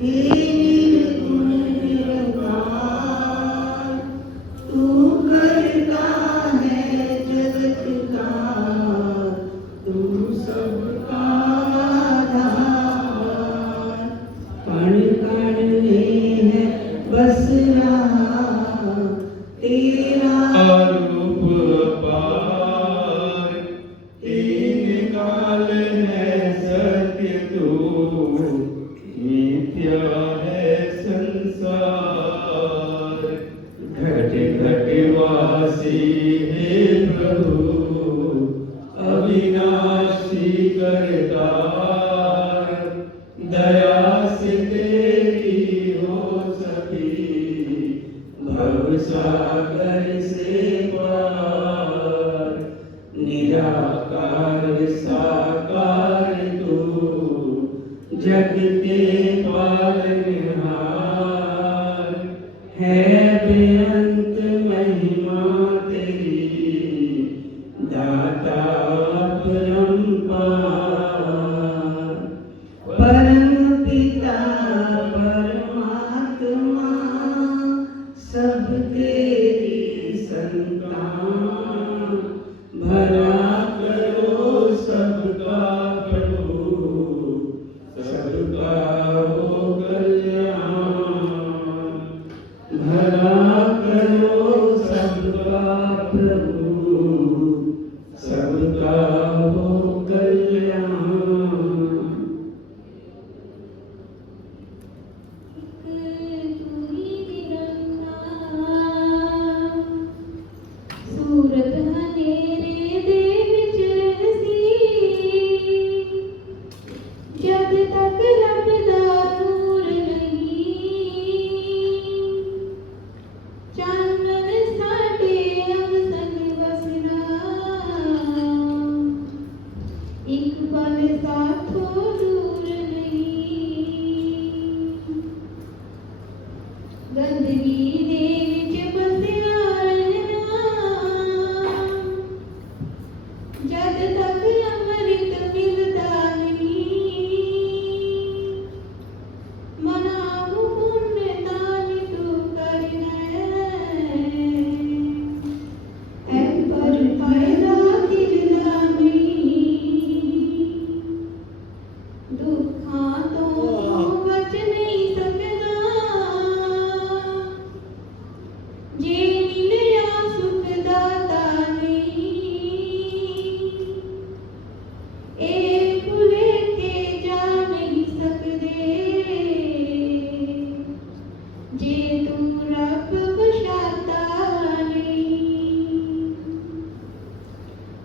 तेरे गुण निरंकार, तू करता है जगत का, तू सबका आधार। कण कण में है बस रहा तेरा रूप अपार, तीन काल है सत्य तू, मिथ्या है संसार। घट घट वासी हे प्रभु, अविनाशी करतार। दया से तेरी हो सभी, भव सागर से पार। निराकार साकार तू, जग के पालनहार। है बेअंत महिमा तेरी, दाता परम्पार। परम पिता परमात्मा, सब तेरी संतान। भला करो सबका प्रभु, सबका हो कल्याण। भला करो सबका प्रभु, सबका हो कल्याण। सूरत हनेरे दे विच रहसी, जद तक लभदा नूर नहीं। चानन साडे अंग संग वसदा, एक पल साथों दूर नहीं। गंदगी दे विच बसिया रहना, जद तक अमृत मिलदा नहीं। मनाऊ पुण्य दान तू करना, ऐ पर फायदा तिजदा नहीं। दुखां तो बच नहीं सकदा, जे मिलिया सुख दाता नहीं। ए भुलेखे जा नहीं सकदे, जे तू रब बशाता नहीं।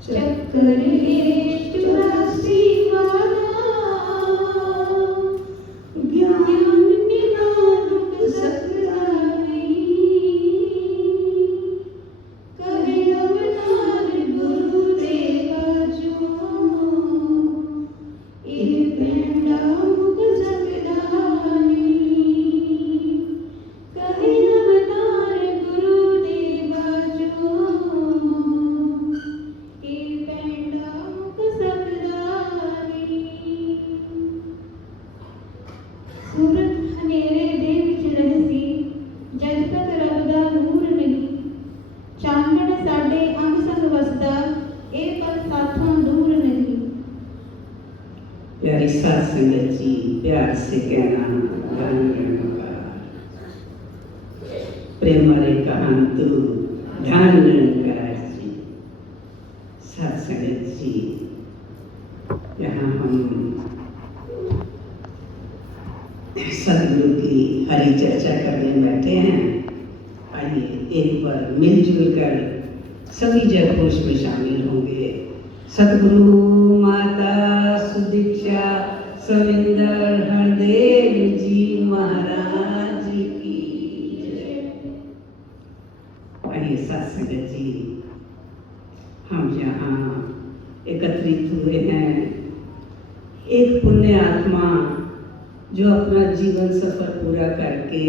चक्कर ए 84 वाला, ज्ञान बिना रुक सकता नहीं। कहे अवतार गुरुदेवा जो, ये पैंडा मुक सकदा नहीं। कहे अवतार गुरुदेवा जो, ये पैंडा मुक सकदा नहीं। सूरत हनेरे दे विच रहसी, जद तक रब दा नूर नहीं। चानन साडे अंग संग वसदा, ए पल साथों दूर नहीं। प्यारी साध संगत जी, प्यार से कहना धन निरंकार। प्रेम रे कहान तू ध्यान निरंकार जी। साध संगत जी, यहाँ हम सदगुरु की हरी चर्चा करने बैठे हैं। आइए एक बार मिलजुल कर सभी जयघोष में शामिल होंगे। सतगुरु माता सुदीक्षा सविंदर हरदेव जी महाराज की जय। आइए साथ संगत जी, हम यहाँ एकत्रित हुए हैं एक पुण्य आत्मा जो अपना जीवन सफर पूरा करके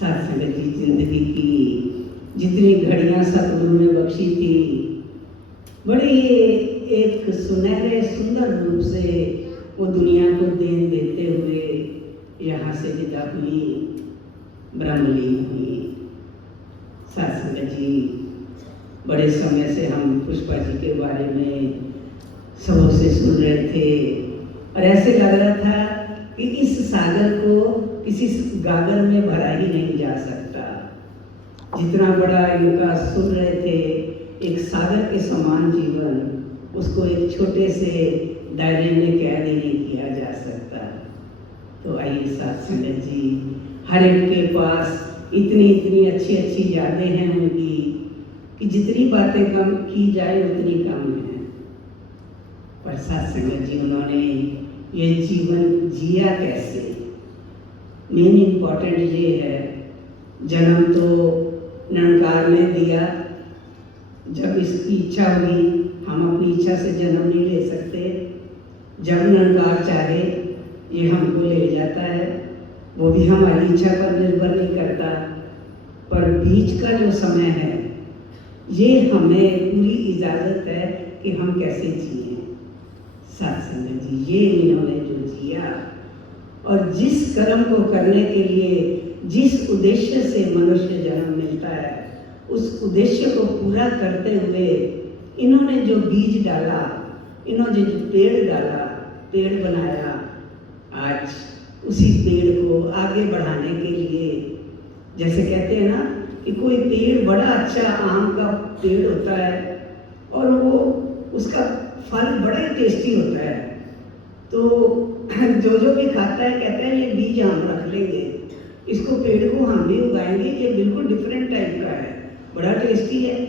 साथ संगत जी जिंदगी की जितनी घड़ियां सतगुरु ने बख्शी थी, बड़े एक सुनहरे सुंदर रूप से वो दुनिया को देन देते हुए में लीन हुई। साथ संगत जी, बड़े समय से हम पुष्पा जी के बारे में सबों से सुन रहे थे और ऐसे लग रहा था कि इस सागर को किसी गागर में भरा ही नहीं जा सकता। जितना बड़ा इनका सुन रहे थे, एक सागर के समान जीवन, उसको एक छोटे से दायरे में कैद नहीं किया जा सकता। तो आइए साथ संगत जी, हर एक के पास इतनी इतनी अच्छी अच्छी यादें हैं उनकी कि जितनी बातें कम की जाए उतनी कम है। पर साथ संगत जी, उन्होंने ये जीवन जिया कैसे, मेन इम्पोर्टेंट ये है। जन्म तो निरंकार ने दिया, जब इसकी इच्छा हुई, हम अपनी इच्छा से जन्म नहीं ले सकते। जब निरंकार चाहे ये हमको ले जाता है, वो भी हमारी इच्छा पर निर्भर नहीं करता। पर बीच का जो समय है, ये हमें पूरी इजाज़त है कि हम कैसे जिए। साथ संगत जी, ये इन्होंने जो जिया और जिस कर्म को करने के लिए जिस उद्देश्य से मनुष्य जन्म मिलता है, उस उद्देश्य को पूरा करते हुए इन्होंने जो बीज डाला, इन्होंने जो पेड़ डाला, पेड़ बनाया, आज उसी पेड़ को आगे बढ़ाने के लिए, जैसे कहते हैं ना कि कोई पेड़ बड़ा अच्छा आम का पेड़ होता है और वो उसका फल बड़ा ही टेस्टी होता है, तो जो भी खाता है कहता है ये बीज हम रख लेंगे, इसको पेड़ को हम भी उगाएंगे, ये बिल्कुल डिफरेंट टाइप का है, बड़ा टेस्टी है।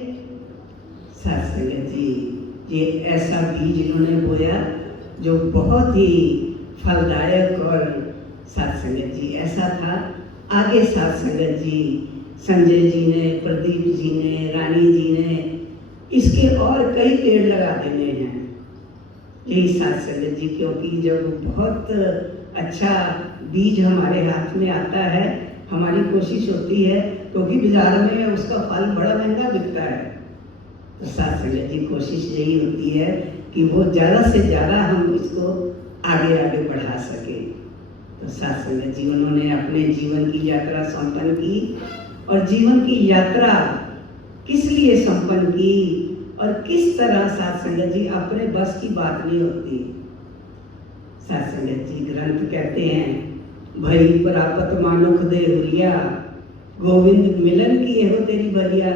साथ संगत जी, ये ऐसा बीज इन्होंने बोया जो बहुत ही फलदायक, और साथ संगत जी ऐसा था। आगे साथ संगत जी, संजय जी ने, प्रदीप जी ने, रानी जी ने इसके और कई पेड़ लगा देने हैं। यही साथ संगत जी, क्योंकि जब बहुत अच्छा बीज हमारे हाथ में आता है, हमारी कोशिश होती है, क्योंकि बाजार में उसका फल बड़ा महंगा बिकता है, तो साथ संगत जी कोशिश यही होती है कि वो ज़्यादा से ज़्यादा हम इसको आगे आगे बढ़ा सके। तो साथ संगत जी, उन्होंने अपने जीवन की यात्रा संपन्न की, और जीवन की यात्रा किस लिए संपन्न की और किस तरह, साथ संगत जी अपने बस की बात नहीं होती। साथ संगत जी, ग्रंथ कहते हैं, भई प्रापत मानुख दे हुरिया, गोविंद मिलन की हो तेरी बलिया।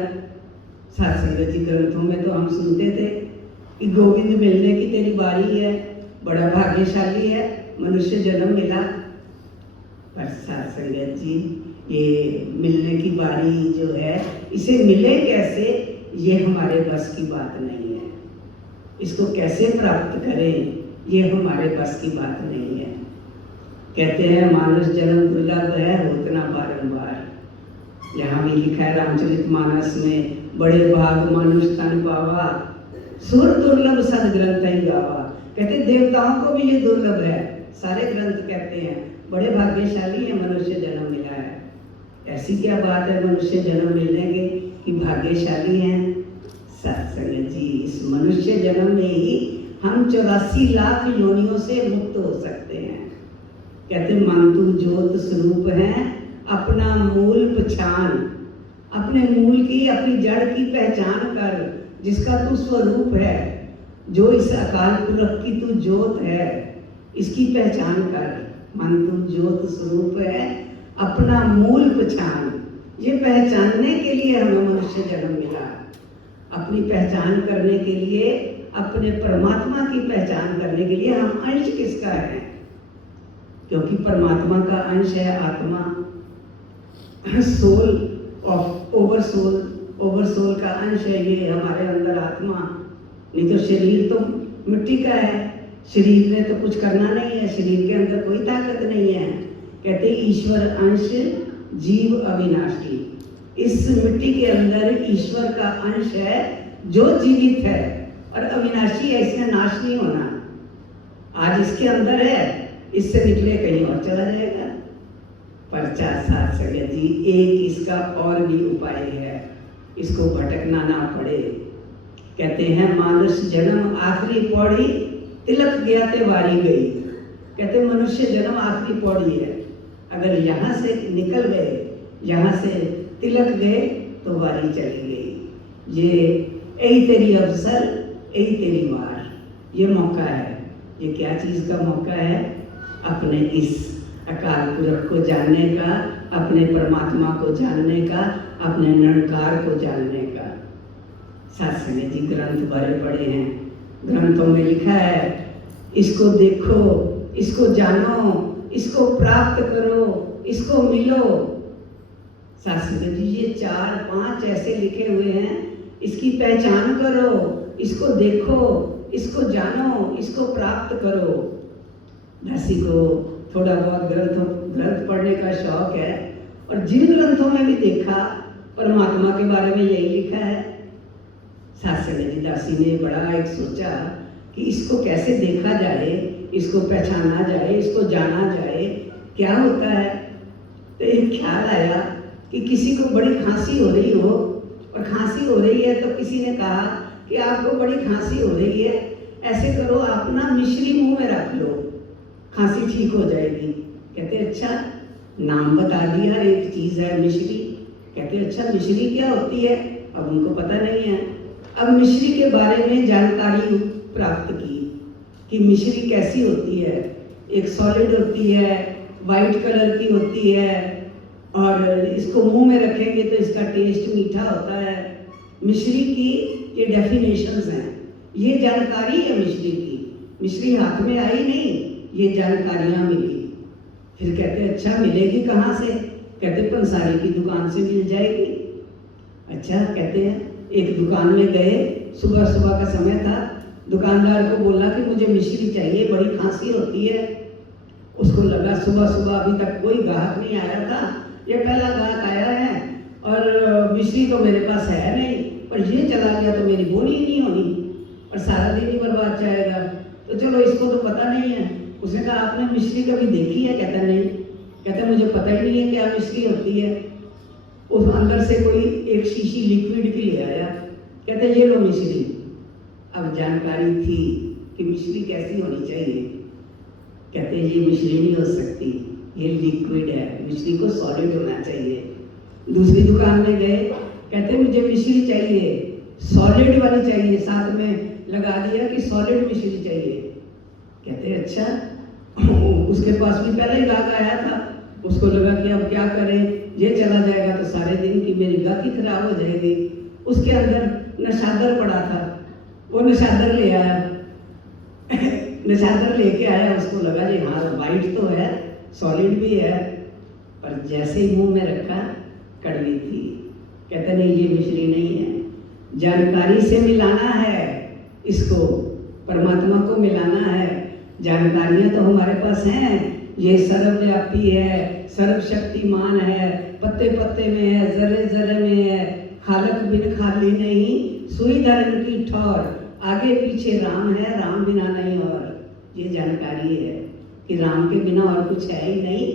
साथ संगत जी, ग्रंथों में तो हम सुनते थे कि गोविंद मिलने की तेरी बारी है, बड़ा भाग्यशाली है, मनुष्य जन्म मिला। पर साथ संगत जी, ये मिलने की बारी जो है, इसे मिले कैसे, ये हमारे बस की बात नहीं है। इसको कैसे प्राप्त करें, ये हमारे बस की बात नहीं है। कहते हैं मानस जन्म दुर्लभ है, होतना बारंबार। यहाँ भी लिखा है रामचरितमानस में, बड़े भाग मनुष्य तन पावा, सुर दुर्लभ सद ग्रंथ ही गावा। कहते देवताओं को भी ये दुर्लभ है, सारे ग्रंथ कहते हैं बड़े भाग्यशाली है मनुष्य जन्म मिला है। ऐसी क्या बात है मनुष्य जन्म मिलने के कि भाग्यशाली हैं। साथ संगत जी, इस मनुष्य जन्म में ही हम 84 लाख योनियों से मुक्त हो सकते हैं। कहते मन तू ज्योत स्वरूप है, अपना मूल पहचान, अपने मूल की, अपनी जड़ की पहचान कर, जिसका तू स्वरूप है, जो इस अकाल पुरख की तू ज्योत है, इसकी पहचान कर। मन तू ज्योत स्वरूप है, अपना मूल पहचान। ये पहचानने के लिए हमें मनुष्य जन्म मिला, अपनी पहचान करने के लिए, अपने परमात्मा की पहचान करने के लिए। हम अंश किसका है, क्योंकि परमात्मा का अंश है आत्मा, सोल ऑफ ओवर सोल का अंश है ये हमारे अंदर आत्मा। नहीं तो शरीर तो मिट्टी का है, शरीर ने तो कुछ करना नहीं है, शरीर के अंदर कोई ताकत नहीं है। कहते ईश्वर अंश जीव अविनाशी, इस मिट्टी के अंदर ईश्वर का अंश है जो जीवित है और अविनाशी है, इसका नाश नहीं होना। आज इसके अंदर है, इससे निकले कहीं और चला जाएगा। पर साथ संगत जी, एक इसका और भी उपाय है, इसको भटकना ना पड़े। कहते हैं मानुष जन्म आखिरी पौड़ी, तिलक गया ते वारी गई। कहते मनुष्य जन्म आखिरी पौड़ी है, अगर यहाँ से निकल गए, यहाँ से तिलक गए तो वारी चली गई। ये यही तेरी अवसर, यही तेरी वार, ये मौका है। ये क्या चीज़ का मौका है? अपने इस अकाल पुरख को जानने का, अपने परमात्मा को जानने का, अपने निरंकार को जानने का। शास्त्र जी ग्रंथ भरे पड़े हैं, ग्रंथों में लिखा है इसको देखो, इसको जानो, इसको प्राप्त करो, इसको मिलो। शास्त्र जी ये 4-5 ऐसे लिखे हुए हैं, इसकी पहचान करो, इसको देखो, इसको जानो, इसको प्राप्त करो। दासी को थोड़ा बहुत ग्रंथ पढ़ने का शौक है, और जिन ग्रंथों में भी देखा परमात्मा के बारे में यही लिखा है। शास्त्र जी दासी ने बड़ा एक सोचा कि इसको कैसे देखा जाए, इसको पहचाना जाए, इसको जाना जाए, क्या होता है। तो एक ख्याल आया कि किसी को बड़ी खांसी हो रही हो, और खांसी हो रही है तो किसी ने कहा कि आपको बड़ी खांसी हो रही है, ऐसे करो आप ना मिश्री मुंह में रख लो, खांसी ठीक हो जाएगी। कहते अच्छा, नाम बता दिया, एक चीज है मिश्री। कहते अच्छा मिश्री क्या होती है? अब उनको पता नहीं है। अब मिश्री के बारे में जानकारी प्राप्त की कि मिश्री कैसी होती है। एक सॉलिड होती है, वाइट कलर की होती है, और इसको मुंह में रखेंगे तो इसका टेस्ट मीठा होता है। मिश्री की ये डेफिनेशंस हैं, ये जानकारी है मिश्री की। मिश्री हाथ में आई नहीं, ये जानकारियां मिली। फिर कहते अच्छा मिलेगी कहाँ से? कहते पंसारी की दुकान से मिल जाएगी। अच्छा, कहते हैं एक दुकान में गए, सुबह सुबह का समय था, दुकानदार को बोला कि मुझे मिश्री चाहिए, बड़ी खांसी होती है। उसको लगा सुबह सुबह अभी तक कोई ग्राहक नहीं आया था, ये पहला ग्राहक आया है, और मिश्री तो मेरे पास है नहीं, पर ये चला गया तो मेरी बोनी ही नहीं होनी, और सारा दिन ही बर्बाद जाएगा, तो चलो इसको तो पता नहीं है। उसने कहा आपने मिश्री कभी देखी है? कहता नहीं। कहता मुझे पता ही नहीं है क्या मिश्री होती है। उस अंदर से कोई एक शीशी लिक्विड की ले आया, कहते ये लो मिश्री। अब जानकारी थी कि मिश्री कैसी होनी चाहिए। कहते ये मिश्री नहीं हो सकती, ये लिक्विड है, मिश्री को सॉलिड होना चाहिए। दूसरी दुकान में गए, कहते मुझे मिश्री चाहिए, सॉलिड वाली चाहिए, साथ में लगा दिया कि सॉलिड मिश्री चाहिए। कहते अच्छा, उसके पास भी पहले ही गाहक आया था, उसको लगा कि अब क्या करें, ये चला जाएगा तो सारे दिन की मेरी गाहकी खराब हो जाएगी। उसके अंदर नशादर पड़ा था, वो नशादर ले आया। नशादर लेके आया, उसको लगा जी हाँ वाइट तो है, सॉलिड भी है, पर जैसे ही मुंह में रखा कड़वी थी। कहते नहीं ये मिश्री नहीं है। जानकारी से मिलाना है, इसको परमात्मा को मिलाना है। जानकारियां तो हमारे पास हैं, ये सर्वव्यापी है, सर्वशक्तिमान है, पत्ते पत्ते में है, जरे जरे में है, खालक बिन खाली नहीं, सुई धरन की ठौर, आगे पीछे राम है, राम बिना नहीं और। ये जानकारी है कि राम के बिना और कुछ है ही नहीं।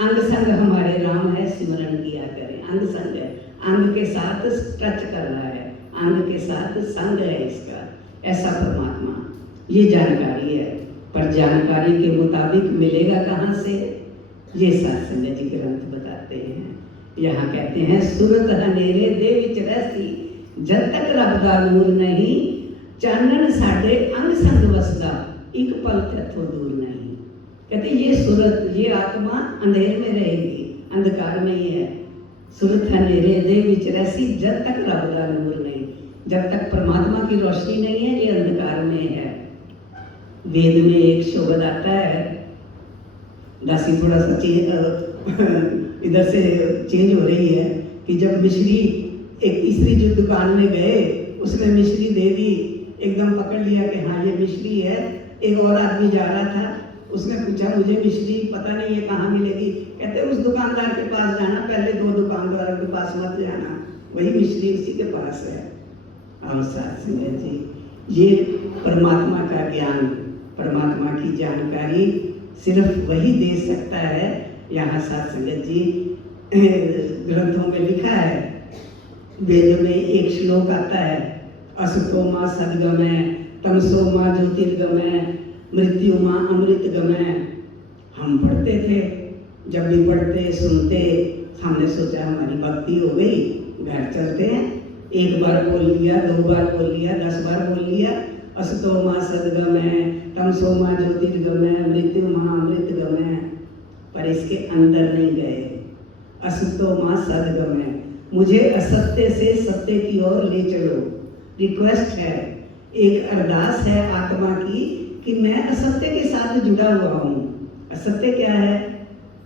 अंग संग हमारे राम है, सिमरन किया करें। अंग संग है, अंग के साथ टच कर रहा है, अंग के साथ संग है इसका, ऐसा परमात्मा। ये जानकारी है, पर जानकारी के मुताबिक मिलेगा कहाँ से? ये सत्संग जी ग्रंथ बताते हैं। यहाँ कहते हैं सुरत हनेरे दे विच रहसी, जब तक रब दा नूर नहीं, चानन साडे अंग संग वसदा, एक पल तैथों दूर नहीं। कहते ये सूरत, ये आत्मा अंधेर में रहेगी, अंधकार में ही है। सुरत हनेरे दे विच रहसी, जब तक रब दा नूर नहीं, जब तक परमात्मा की रोशनी नहीं है, ये अंधकार में है। वेद में एक शब्द आता है, दासी थोड़ा सा इधर से चेंज हो रही है, कि जब मिश्री एक तीसरी जो दुकान में गए, उसने मिश्री दे दी, एकदम पकड़ लिया कि हाँ ये मिश्री है। एक और आदमी जा रहा था, उसने पूछा मुझे मिश्री पता नहीं है कहाँ मिलेगी। कहते उस दुकानदार के पास जाना, पहले 2 दुकानदारों के पास मत जाना, वही मिश्री उसी के पास है। और साथ में जी ये परमात्मा का ज्ञान, परमात्मा की जानकारी सिर्फ वही दे सकता है। यहाँ साथ संगत जी ग्रंथों में लिखा है, वेद में एक श्लोक आता है, असतो मां सद्गमय, तमसो मां ज्योतिर्गमय, मृत्यु मां अमृतगमय। हम पढ़ते थे, जब भी पढ़ते सुनते हमने सोचा हमारी भक्ति हो गई, घर चलते हैं। एक बार बोल लिया, 2 बार बोल लिया, 10 बार बोल लिया। असतो मां सद्गमय, तमसो मां ज्योतिर्गमय, मृत्यु मां अमृतगमय, पर इसके अंदर नहीं गए। असतो मां सद्गमय, मुझे असत्य से सत्य की ओर ले चलो। रिक्वेस्ट है, एक अरदास है आत्मा की कि मैं असत्य के साथ जुड़ा हुआ हूँ। असत्य क्या है?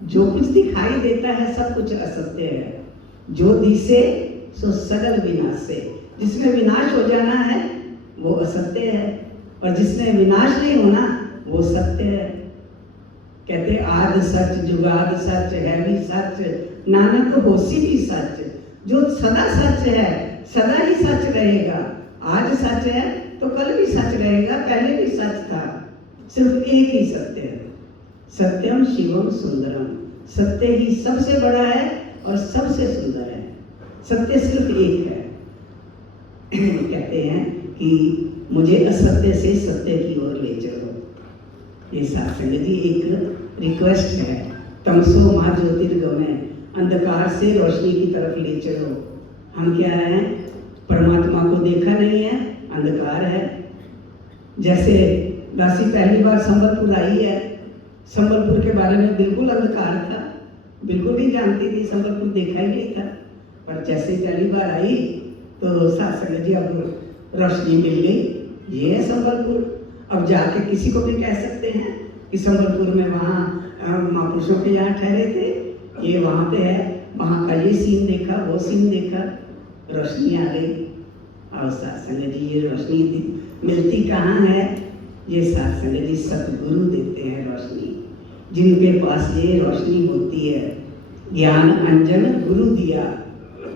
जो कुछ दिखाई देता है सब कुछ असत्य है। जो दिसे सो सगल विनाश से, जिसमें विनाश हो जाना है वो असत्य है, और जिसमें विनाश नहीं होना वो सत्य है। कहते आद सच जुगाद सच है भी सच, नानक होसी भी सच। जो सदा सच है सदा ही सच रहेगा। आज सच है तो कल भी सच रहेगा, पहले भी सच था। सिर्फ एक ही सत्य है, सत्यम शिवम सुंदरम। सत्य ही सबसे बड़ा है और सबसे सुंदर है। सत्य सिर्फ एक है। कहते हैं कि मुझे असत्य से सत्य की ओर ले चलो। ये सत्संग जी एक रिक्वेस्ट है। तमसो मां ज्योतिर्गमय, अंधकार से रोशनी की तरफ ले चलो। हम क्या हैं? परमात्मा को देखा नहीं है, अंधकार है। जैसे दासी पहली बार संबलपुर आई है, संबलपुर के बारे में बिल्कुल अंधकार था, बिल्कुल नहीं जानती थी, संबलपुर देखा ही नहीं था। पर जैसे ही पहली बार आई तो सत्संग जी अब रोशनी मिल गई। ये है संबलपुर। अब जाके किसी को भी कह सकते हैं कि संबलपुर में वहाँ महापुरुषों के यहाँ ठहरे थे, ये वहाँ पे है, वहाँ का ये सीन देखा, वो सीन देखा, रोशनी आ गई। और सत्संग जी ये रोशनी मिलती कहाँ है? ये सत्संग जी सतगुरु देते हैं रोशनी, जिनके पास ये रोशनी होती है। ज्ञान अंजन गुरु दिया,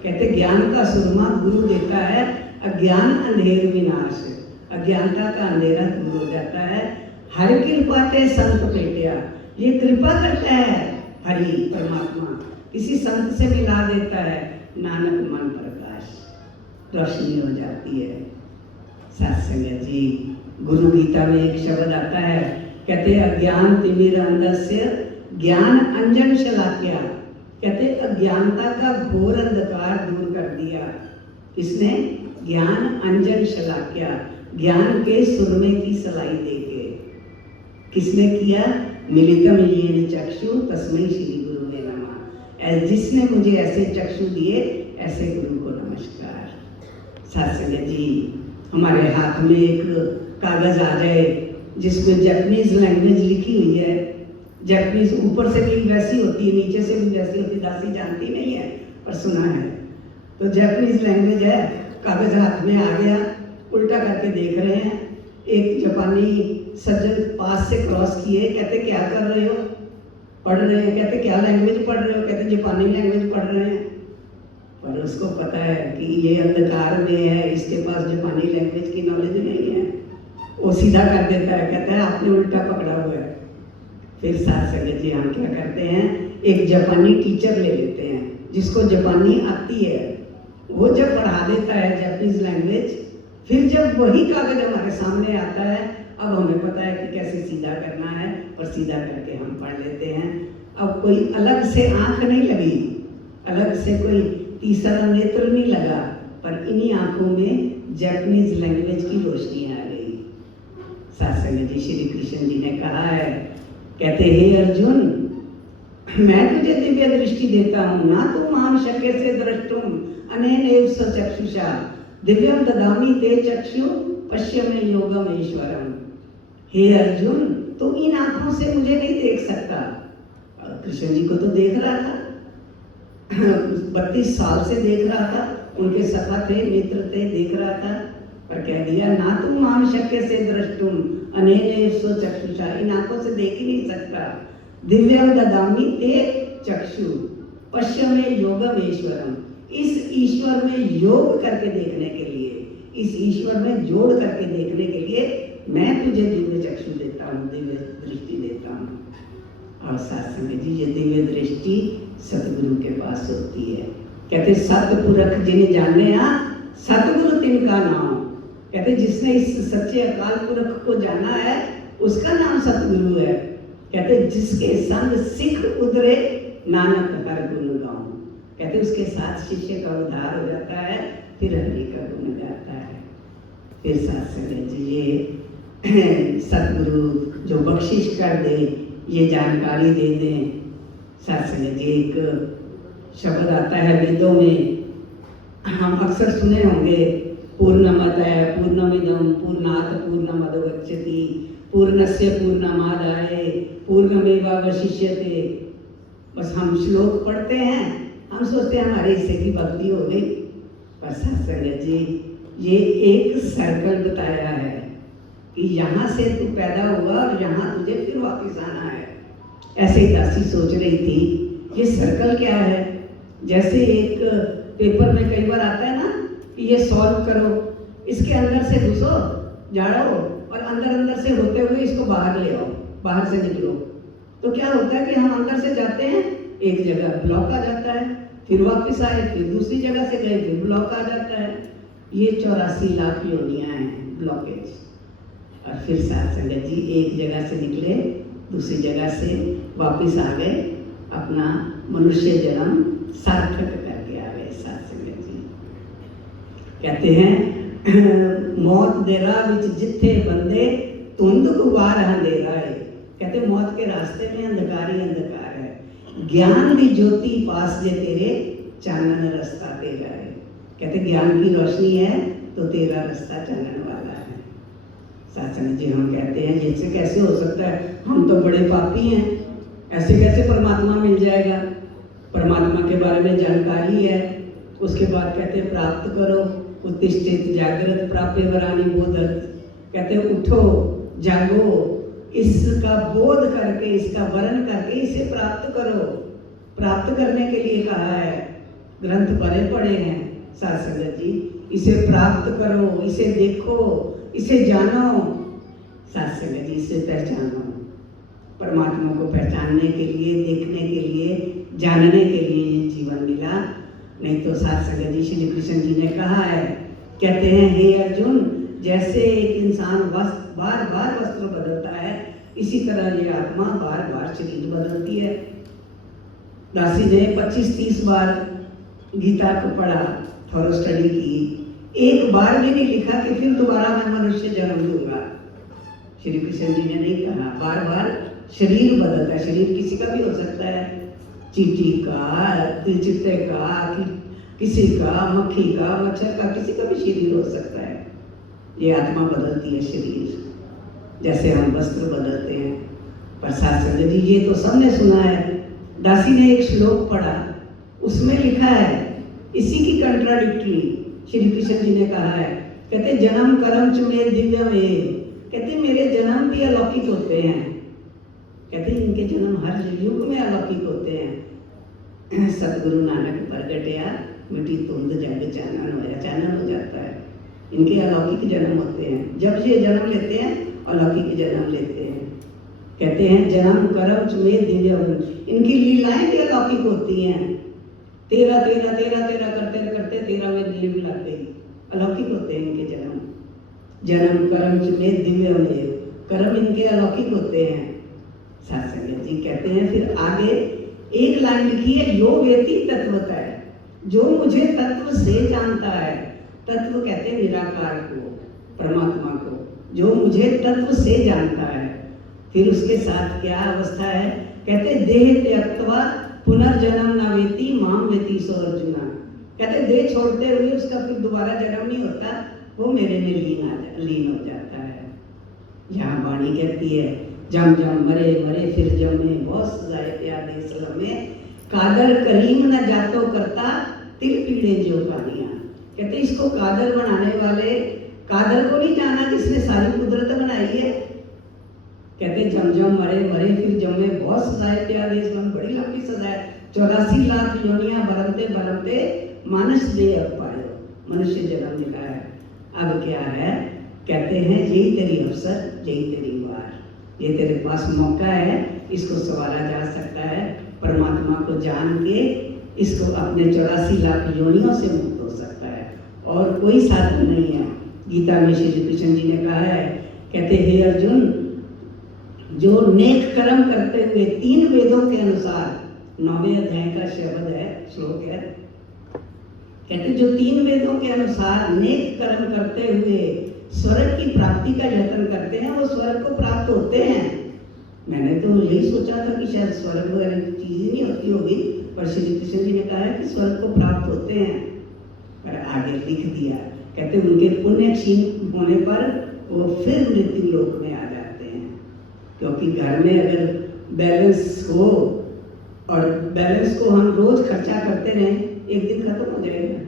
कहते ज्ञान का सुरमा गुरु देता है, अज्ञान अंधेर विनाश। अज्ञानता का अंधेरा दूर हो जाता है। हर कृपा ते संत पेटिया, ये कृपा करता है हरि परमात्मा, किसी संत से मिला देता है। नानक मन प्रकाश, रोशनी हो जाती है। सत्संग जी गुरु गीता में एक शब्द आता है, कहते अज्ञान तिमिर अंधस्य ज्ञान अंजन शलाक्या। कहते अज्ञानता का घोर अंधकार दूर कर दिया किसने? ज्ञान अंजन शलाक्या, ज्ञान के सुरमे की सलाई देके। किसने किया? मिलितम येन चक्षु तस्मै श्री गुरुवे नमः। जिसने मुझे ऐसे चक्षु दिए, ऐसे गुरु को नमस्कार। सत्संग जी हमारे हाथ में एक कागज आ जाए जिसमें जापानीज लैंग्वेज लिखी हुई है। जापानीज ऊपर से भी वैसी होती है, नीचे से भी वैसी होती है, दासी जानती नहीं है पर सुना है। तो जापानीज लैंग्वेज है, कागज हाथ में आ गया, उल्टा करके देख रहे हैं। एक जापानी सज्जन पास से क्रॉस किए, कहते क्या कर रहे हो? पढ़ रहे हैं। कहते क्या लैंग्वेज पढ़ रहे हो? कहते जापानी लैंग्वेज पढ़ रहे हैं। पर उसको पता है कि ये अंधकार में है, इसके पास जापानी लैंग्वेज की नॉलेज नहीं है। वो सीधा कर देता है, कहता है आपने उल्टा पकड़ा हुआ है। फिर सत्संग जी हम क्या करते हैं? एक जापानी टीचर ले लेते हैं जिसको जापानी आती है, वो जब पढ़ा देता है जापानीज लैंग्वेज, फिर जब वही कागज हमारे सामने आता है, अब हमें पता है कि कैसे सीधा करना है और सीधा करके हम पढ़ लेते हैं। अब कोई अलग से आंख नहीं लगी, अलग से कोई तीसरा नेत्र नहीं लगा, पर इन्हीं आंखों में जापानीज लैंग्वेज की रोशनी आ गई। सत्संग जी श्री कृष्ण जी ने कहा है, कहते हे अर्जुन, मैं तुझे दिव्य दृष्टि देता हूँ, ना तो माम शक्य से द्रष्टुम अनेनैव चक्षुषा दिव्यम ददामि ते चक्षु पश्यमे योगम ईश्वरम। हे अर्जुन, तू इन आंखों से मुझे नहीं देख सकता। कृष्ण जी को तो देख रहा था, 32 साल से देख रहा था, उनके सखा थे, मित्र थे, देख रहा था। पर कह दिया ना तुम माम शक्य से द्रष्टुम अनेनैव चक्षुषा, इन आंखों से देख ही नहीं सकता। दिव्यम ददामि ते चक्षु पश्यमे योगम ईश्वरम, इस ईश्वर में योग करके देखने के लिए, इस ईश्वर में जोड़ करके देखने के लिए मैं तुझे दिव्य चक्षु देता हूँ, दिव्य दृष्टि देता हूँ। और सत्संग जी ये दिव्य दृष्टि सतगुरु के पास होती है। कहते सतपुरख जिन्हें जानने सतगुरु तिनका नाम। कहते जिसने इस सच्चे अकाल पुरख को जाना है उसका नाम सतगुरु है। कहते जिसके संग सिख उतरे नानक हर गुण गाऊं। कहते उसके साथ शिष्य का उद्धार हो जाता है, फिर हरि का गुण गाता है। फिर साथ संगत जी ये सतगुरु जो बख्शिश कर दे, ये जानकारी दे दें। साथ संगत जी एक शब्द आता है वेदों में, हम अक्सर सुने होंगे, पूर्णमदः पूर्णमिदं पूर्णात् पूर्णमुदच्यते पूर्णस्य पूर्णमादाय पूर्णमेवावशिष्यते। बस हम श्लोक पढ़ते हैं, हम सोचते हैं हमारे हिस्से की भक्ति हो गई। पर सत्संगत जी ये एक सर्कल बताया है कि यहाँ से तू पैदा हुआ और यहाँ तुझे फिर वापस आना है। ऐसे ही दासी सोच रही थी ये सर्कल क्या है। जैसे एक पेपर में कई बार आता है ना कि ये सॉल्व करो, इसके अंदर से घुसो, झाड़ो और अंदर से होते हुए इसको बाहर ले आओ, बाहर से निकलो। तो क्या होता है कि हम अंदर से जाते हैं, एक जगह ब्लॉक आ जाता है, फिर वापस आए, फिर दूसरी जगह से गए, फिर ब्लॉक आ जाता है। ये 84 लाख योनियां हैं ब्लॉकेज। और फिर साथ संगत जी एक जगह से निकले, दूसरी जगह से वापस आ गए, अपना मनुष्य जन्म सार्थक करके आ गए। साथ संगत जी कहते हैं मौत देरा विच जिथे बंदे धुंध गुबार अंधेरा है। कहते मौत के रास्ते में अंधकार ही अंधकार है, ज्ञान की ज्योति पास जे तेरे चानन रास्ता तेरा है। कहते ज्ञान की रोशनी है तो तेरा रास्ता चानन वाला है। सत्संग जी हम कहते हैं जैसे कैसे हो सकता है, हम तो बड़े पापी हैं, ऐसे कैसे परमात्मा मिल जाएगा। परमात्मा के बारे में जानकारी है, उसके बाद कहते प्राप्त करो, उत्तिष्ठित जागृत प्राप्य वरानी बोधत। कहते उठो जागो, इसका बोध करके, इसका वर्ण करके इसे प्राप्त करो। प्राप्त करने के लिए कहा है, ग्रंथ भरे पड़े हैं साथ संगत जी, इसे प्राप्त करो, इसे देखो, इसे जानो। साथ संगत जी इसे पहचानो। परमात्मा को पहचानने के लिए, देखने के लिए, जानने के लिए ये जीवन मिला। नहीं तो साथ संगत जी श्री कृष्ण जी ने कहा है, कहते हैं हे अर्जुन, जैसे एक इंसान बार बार वस्त्र बदलता है, इसी तरह ये आत्मा बार बार शरीर बदलती है। दासी ने 25-30 बार गीता को पढ़ा, थोड़ा स्टडी की, एक बार भी नहीं लिखा कि फिर दोबारा मैं मनुष्य जन्म लूंगा। श्री कृष्ण जी ने नहीं कहा, बार बार शरीर बदलता है। शरीर किसी का भी हो सकता है, चींटी का, चित्ते का, किसी का, मक्खी का, मच्छर का, किसी का भी शरीर हो सकता है। ये आत्मा बदलती है शरीर, जैसे हम वस्त्र बदलते हैं। पर साथ संगत जी ये तो सबने सुना है। दासी ने एक श्लोक पढ़ा, उसमें लिखा है इसी की कंट्राडिक्टरी। श्री कृष्ण जी ने कहा है, कहते जन्म कर्म च में दिव्य में, कहते मेरे जन्म भी अलौकिक होते हैं। कहते इनके जन्म हर युग में अलौकिक होते हैं। सतगुरु नानक प्रगटया मिट्टी तुंद जग चानन हो जाता है। इनके अलौकिक जन्म होते हैं, जब ये जन्म लेते हैं अलौकिक जन्म लेते हैं। कहते हैं जन्म कर्म च में दिव्य, इनकी लीलाएं भी अलौकिक होती हैं। 13 करते करते 13 में दिल मिलाते ही अलौकिक होते हैं इनके जन्म। जन्म कर्म च में दिव्य में, कर्म इनके अलौकिक होते हैं। साथ संगत जी कहते हैं फिर आगे एक लाइन लिखी है, यो वेति तत्वतः है, जो मुझे तत्व से जानता है। तत्व कहते हैं निराकार को, परमात्मा को, जो मुझे तत्व से जानता है। फिर उसके साथ क्या अवस्था है, कहते देह त्यक्त्वा पुनर्जन्म न वेति माम वेति सो अर्जुना। कहते देह छोड़ते हुए उसका फिर दोबारा जन्म नहीं होता, वो मेरे में लीन हो जाता है। यहाँ वाणी कहती है जम जम मरे मरे फिर जमे, बहुत सजाए प्यार देश में, कादर करीम न जातो करता तिल पीड़े जो कहानियां। कहते इसको कादर बनाने वाले कादर को नहीं जाना जिसने सारी कुदरत बनाई है। कहते जम जम मरे मरे फिर जमे, बहुत सजाए प्यार देश में, बड़ी लंबी सजाए, 84 लाख योनियां बरमते बरमते मानस दे अब पाए, मनुष्य जन्म मिला है। अब क्या है, कहते हैं यही तेरी अवसर, यही तेरी वार, ये तेरे पास मौका है, इसको संवारा जा सकता है। परमात्मा को जान के इसको अपने 84 लाख योनियों से मुक्त हो सकता है, और कोई साधन नहीं है। गीता में श्री कृष्ण जी ने कहा है, कहते हे अर्जुन, जो नेक कर्म करते हुए 3 वेदों के अनुसार 9वें अध्याय का शब्द है, श्लोक है। कहते जो 3 वेदों के अनुसार नेक कर्म करते हुए स्वर्ग की प्राप्ति का यत्न करते हैं, वो स्वर्ग को प्राप्त होते हैं। मैंने तो यही सोचा था कि शायद स्वर्ग वाली चीज ही नहीं होती होगी, पर श्री कृष्ण जी ने कहा है कि स्वर्ग को प्राप्त होते हैं। पर आगे लिख दिया, कहते उनके पुण्य क्षीण होने पर वो फिर मृत्यु लोक में आ जाते हैं। क्योंकि घर में अगर बैलेंस हो और बैलेंस को हम रोज खर्चा करते रहें, एक दिन खत्म हो जाएगा।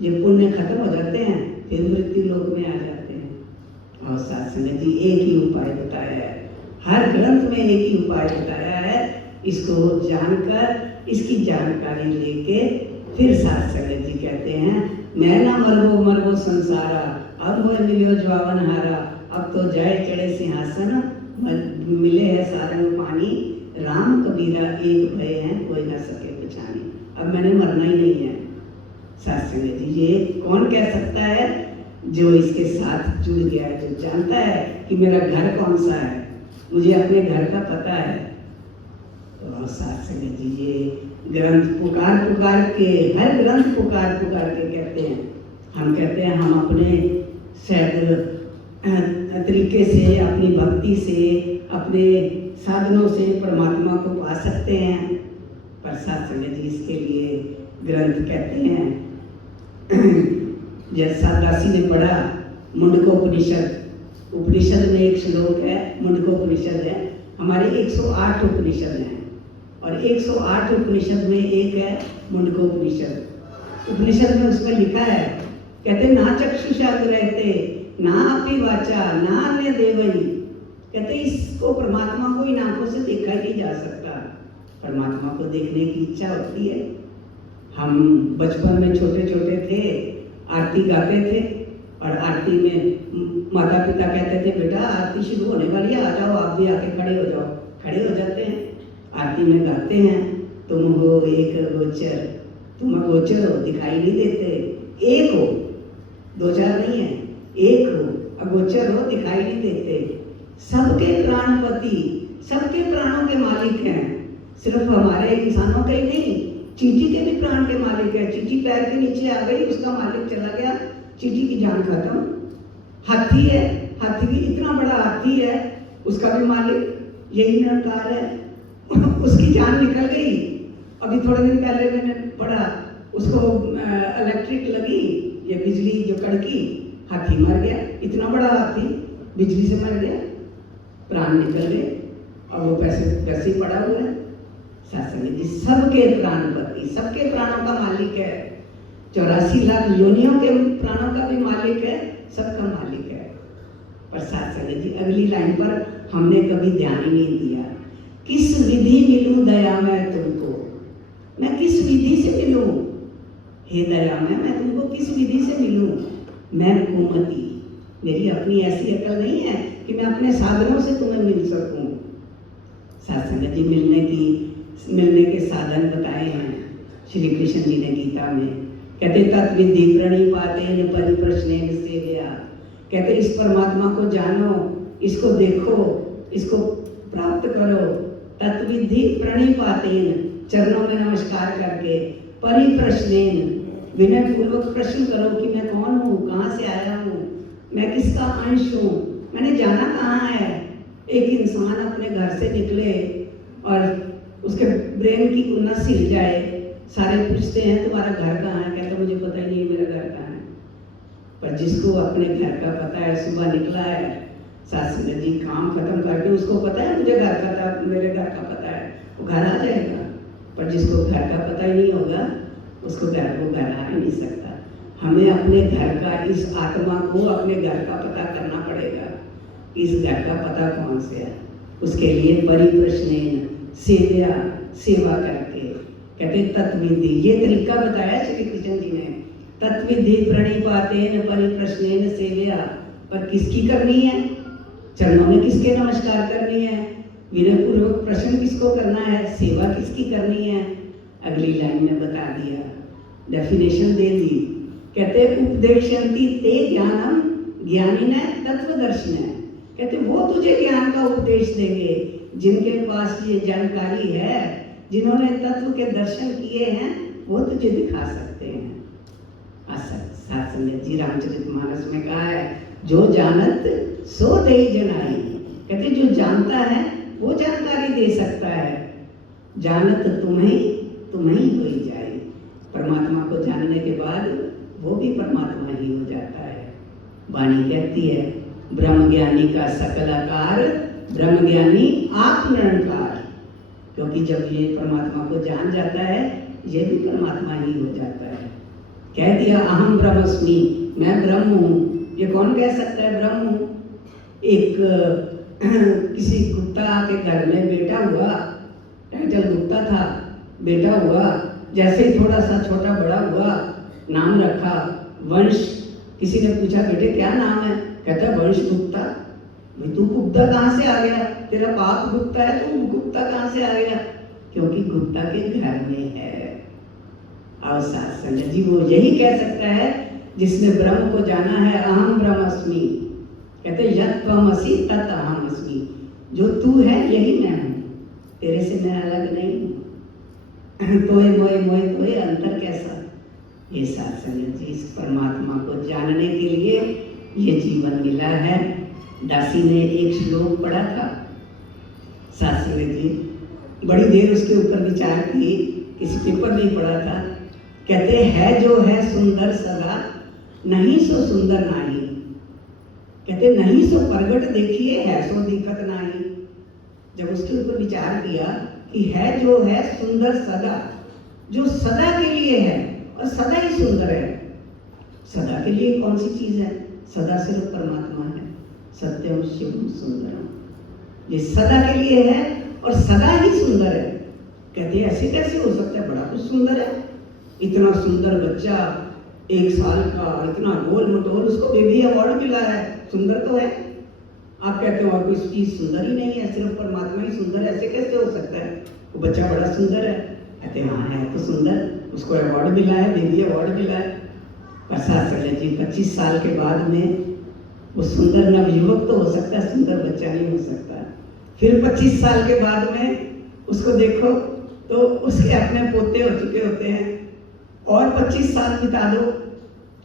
ये पुण्य खत्म हो जाते हैं, फिर मृत्यु लोक में आ जाते हैं। और शास्त्र जी एक ही उपाय बताया है, हर ग्रंथ में एक ही उपाय बताया है। इसको जानकर, इसकी जानकारी लेके फिर शास्त्र जी कहते हैं, मैं ना मरबो मरबो संसारा, अब मोह मिलियो ज्वावन हारा, अब तो जाए चढ़े सिंहासन, मिले है सारंग पानी, राम कबीरा एक भय है, कोई ना सके पहचानी। अब मैंने मरना ही नहीं है। शास्त्र जी ये कौन कह सकता है? जो इसके साथ जुड़ गया है, जो जानता है कि मेरा घर कौन सा है, मुझे अपने घर का पता है। तो शास्त्र जी ये ग्रंथ पुकार पुकार के, हर ग्रंथ पुकार पुकार के कहते हैं। हम कहते हैं हम अपने शायद तरीके से, अपनी भक्ति से, अपने साधनों से परमात्मा को पा सकते हैं, पर शास्त्र जी इसके लिए ग्रंथ कहते हैं। जैसा दासी ने पढ़ा मुंडकोपनिषद, उपनिषद में एक श्लोक है, मुंडकोपनिषद है। हमारे 108 उपनिषद हैं और 108 उपनिषद में एक है मुंडकोपनिषद। उपनिषद में उसमें लिखा है, कहते ना चक्षुषा रहते, ना अपि वाचा, ना अन्य देवई। कहते इसको, परमात्मा को इन आंखों से देखा ही नहीं जा सकता। परमात्मा को देखने की इच्छा होती है। हम बचपन में छोटे छोटे थे, आरती गाते थे और आरती में माता पिता कहते थे बेटा आरती शुरू होने वाली है, आ जाओ आप भी आके खड़े हो जाओ। खड़े हो जाते हैं, आरती में गाते हैं, तुम हो एक गोचर, तुम गोचर हो, दिखाई नहीं देते, एक हो, 2-4 नहीं है, एक हो, अगोचर हो, दिखाई नहीं देते, सबके प्राणपति, सबके प्राणों के मालिक हैं। सिर्फ हमारे इंसानों के ही नहीं, चींटी के भी प्राण के मालिक है। चींटी पैर के नीचे आ गई, उसका मालिक चला गया, चींटी की जान खत्म। हाथी है, हाथी भी इतना बड़ा हाथी है, उसका भी मालिक यही निरंकार है, उसकी जान निकल गई। अभी थोड़े दिन पहले मैंने पढ़ा, उसको इलेक्ट्रिक लगी, ये बिजली जो कड़की, हाथी मर गया। इतना बड़ा हाथी बिजली से मर गया, प्राण निकल गए और वो वैसे ही पड़ा हुआ है। शास्त्र जी सबके प्राणपति, सबके प्राणों का मालिक है। 84 लाख योनियों के प्राणों का भी मालिक है, सबका मालिक है। पर शास्त्र जी अगली लाइन पर हमने कभी ध्यान ही नहीं दिया। किस विधि मिलूं दया मैं तुमको, मैं किस विधि से मिलूं? हे दया मैं तुमको किस विधि से मिलूं? मैं कुमति, मेरी अपनी ऐसी अकल नहीं है कि मैं अपने साधनों से तुम्हें मिल सकूं। शास्त्र जी मिलने के साधन बताए हैं श्री कृष्ण जी ने गीता में। कहते तत्विधि प्रणिपातेन परिप्रश्नेन सेवया। कहते इस परमात्मा को जानो, इसको देखो, इसको प्राप्त करो। तत्विधि प्रणिपातेन, चरणों में नमस्कार करके, परिप्रश्नेन, विनय पूर्वक प्रश्न करो कि मैं कौन हूँ, कहाँ से आया हूँ, मैं किसका अंश हूँ, मैंने जाना कहाँ है। एक इंसान अपने घर से निकले और उसके ब्रेन की नस हिल जाए, सारे पूछते हैं तुम्हारा घर कहाँ है, कहता मुझे पता ही नहीं मेरा घर कहाँ है। पर जिसको अपने घर का पता है, सुबह निकला है, शास्त्री जी काम खत्म करके उसको पता है मुझे घर का, मेरे घर का पता है, वो घर आ जाएगा। पर जिसको घर का पता ही नहीं होगा, उसको घर आ ही नहीं सकता। हमें अपने घर का, इस आत्मा को अपने घर का पता करना पड़ेगा, इस घर का पता कौन से है। उसके लिए परिप्रश्नेन सेवा करके, कहते तत्विधि, ये तरीका बताया श्री कृष्ण जी ने। तत्विधि प्रणिपातेन परिप्रश्नेन सेवया, पर किसकी करनी है? चरणों में किसके नमस्कार करनी है? विनय पूर्वक प्रश्न किसको करना है? सेवा किसकी करनी है? अगली लाइन में बता दिया, डेफिनेशन दे दी। कहते उपदेशयन्ति ते ज्ञानम ज्ञानिनः तत्वदर्शिनः। कहते वो तुझे ज्ञान का उपदेश देंगे जिनके पास ये जानकारी है जिन्होंने तत्व के दर्शन किए हैं वो तुझे दिखा सकते हैं। साथ संगत जी रामचरितमानस में कहा है, जो जानत सो देहि जनाई। कहते जो जानता है वो जानकारी दे सकता है। जानत तुम्हें कोई जाए। परमात्मा को जानने के बाद वो भी परमात्मा ही हो जाता है। वाणी कहती है, ब्रह्म ज्ञानी का सकल आकार, ब्रह्म ज्ञानी आप निरंकार। क्योंकि जब ये परमात्मा को जान जाता है, ये भी परमात्मा ही हो जाता है। कह दिया अहम ब्रह्मस्मि, मैं ब्रह्म हूँ। ये कौन कह सकता है ब्रह्म हूँ? एक किसी गुप्ता के घर में बेटा हुआ, टाइटल गुप्ता था, बेटा हुआ। जैसे ही थोड़ा सा छोटा बड़ा हुआ, नाम रखा वंश। किसी ने पूछा बेटे क्या नाम है? कहता वंश गुप्ता। भाई तू गुप्ता कहाँ से आ गया? तेरा बाप गुप्ता है, तू गुप्ता कहाँ से आ गया? क्योंकि गुप्ता के घर में है। और साथ संगत जी वो यही कह सकता है जिसने ब्रह्म को जाना है, अहम ब्रह्मस्मि। कहते यत् त्वमसि तत् अहम अस्मि। जो तू है यही मैं हूँ, तेरे से मैं अलग नहीं हूँ। तोय मोय मोय तोय अंतर कैसा? ये साथ संगत जी इस परमात्मा को जानने के लिए ये जीवन मिला है। दासी ने एक श्लोक पढ़ा था, साथ संगत जी बड़ी देर उसके ऊपर विचार की, किसी पेपर नहीं पढ़ा था। कहते है जो है सुंदर सदा, नहीं सो सुंदर नाही। कहते नहीं सो प्रगट देखिए, है सो दिक्कत नाही। जब उसके ऊपर विचार किया कि है जो है सुंदर सदा, जो सदा के लिए है और सदा ही सुंदर है। सदा के लिए कौन सी चीज है? सदा सिर्फ परमात्मा है। सत्यम शिवम सुंदरम। ये सदा के लिए है और सदा ही सुंदर है। कहते ऐसे कैसे हो सकता है? बड़ा कुछ सुंदर है। इतना सुंदर बच्चा, 1 साल का, इतना गोल मटोल, उसको बेबी अवार्ड मिला है। सुंदर तो है। आप कहते हो और कोई चीज सुंदर ही नहीं है, सिर्फ परमात्मा ही सुंदर है। ऐसे कैसे हो सकता है? वो बच्चा बड़ा सुंदर है। कहते हाँ है तो सुंदर, उसको अवार्ड मिला है, बेबी अवार्ड मिला है। प्रसाद जी 25 साल के बाद में वो सुंदर नवयुवक तो हो सकता है, सुंदर बच्चा नहीं हो सकता। फिर 25 साल के बाद में उसको देखो तो उसके अपने पोते हो चुके होते हैं। और 25 साल बिता दो,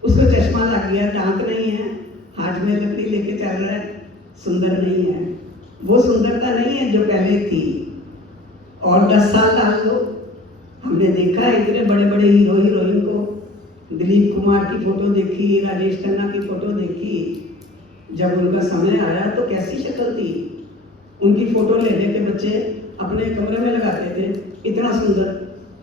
उसको चश्मा लग गया, दांत नहीं है, हाथ में लकड़ी लेके चल रहा है, सुंदर नहीं है। वो सुंदरता नहीं है जो पहले थी। और 10 साल डाल दो, हमने देखा है इतने बड़े बड़े हीरो हीरोइन को, दिलीप कुमार की फोटो देखी, राजेश खन्ना की फोटो देखी, जब उनका समय आया तो कैसी शक्ल थी। उनकी फोटो लेने के बच्चे अपने कमरे में लगाते थे, इतना सुंदर।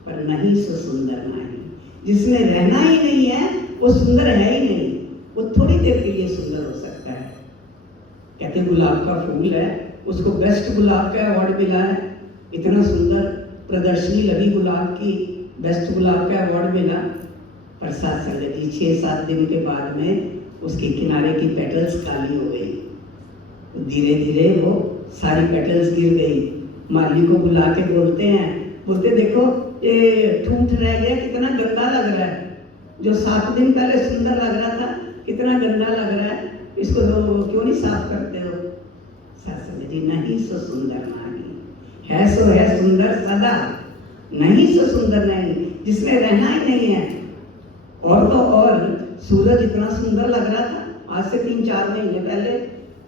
पर नहीं सो सुंदर नहीं। जिसमें रहना ही नहीं है वो सुंदर है ही नहीं, वो थोड़ी देर के लिए सुंदर हो सकता है। कहते गुलाब का फूल है, उसको बेस्ट गुलाब का अवार्ड मिला है। इतना सुंदर प्रदर्शनी लगी गुलाब की, बेस्ट गुलाब का अवार्ड मिला। पर साथ संगत जी 6-7 दिन के बाद में उसके किनारे की पेटल्स खाली हो गई। तो धीरे धीरे वो सारी पेटल्स गिर गई। माली को बुला के बोलते देखो ये ठूंठ रह गया, कितना गंदा लग रहा है। जो 7 दिन पहले सुंदर लग रहा था कितना गंदा लग रहा है, इसको तो क्यों नहीं साफ करते हो? साथ जी नहीं सो सुंदर नहीं है, सो है सुंदर सदा, नहीं सो सुंदर नहीं, जिसमें रहना ही नहीं है। और तो और सूरज इतना सुंदर लग रहा था आज से 3-4 महीने पहले,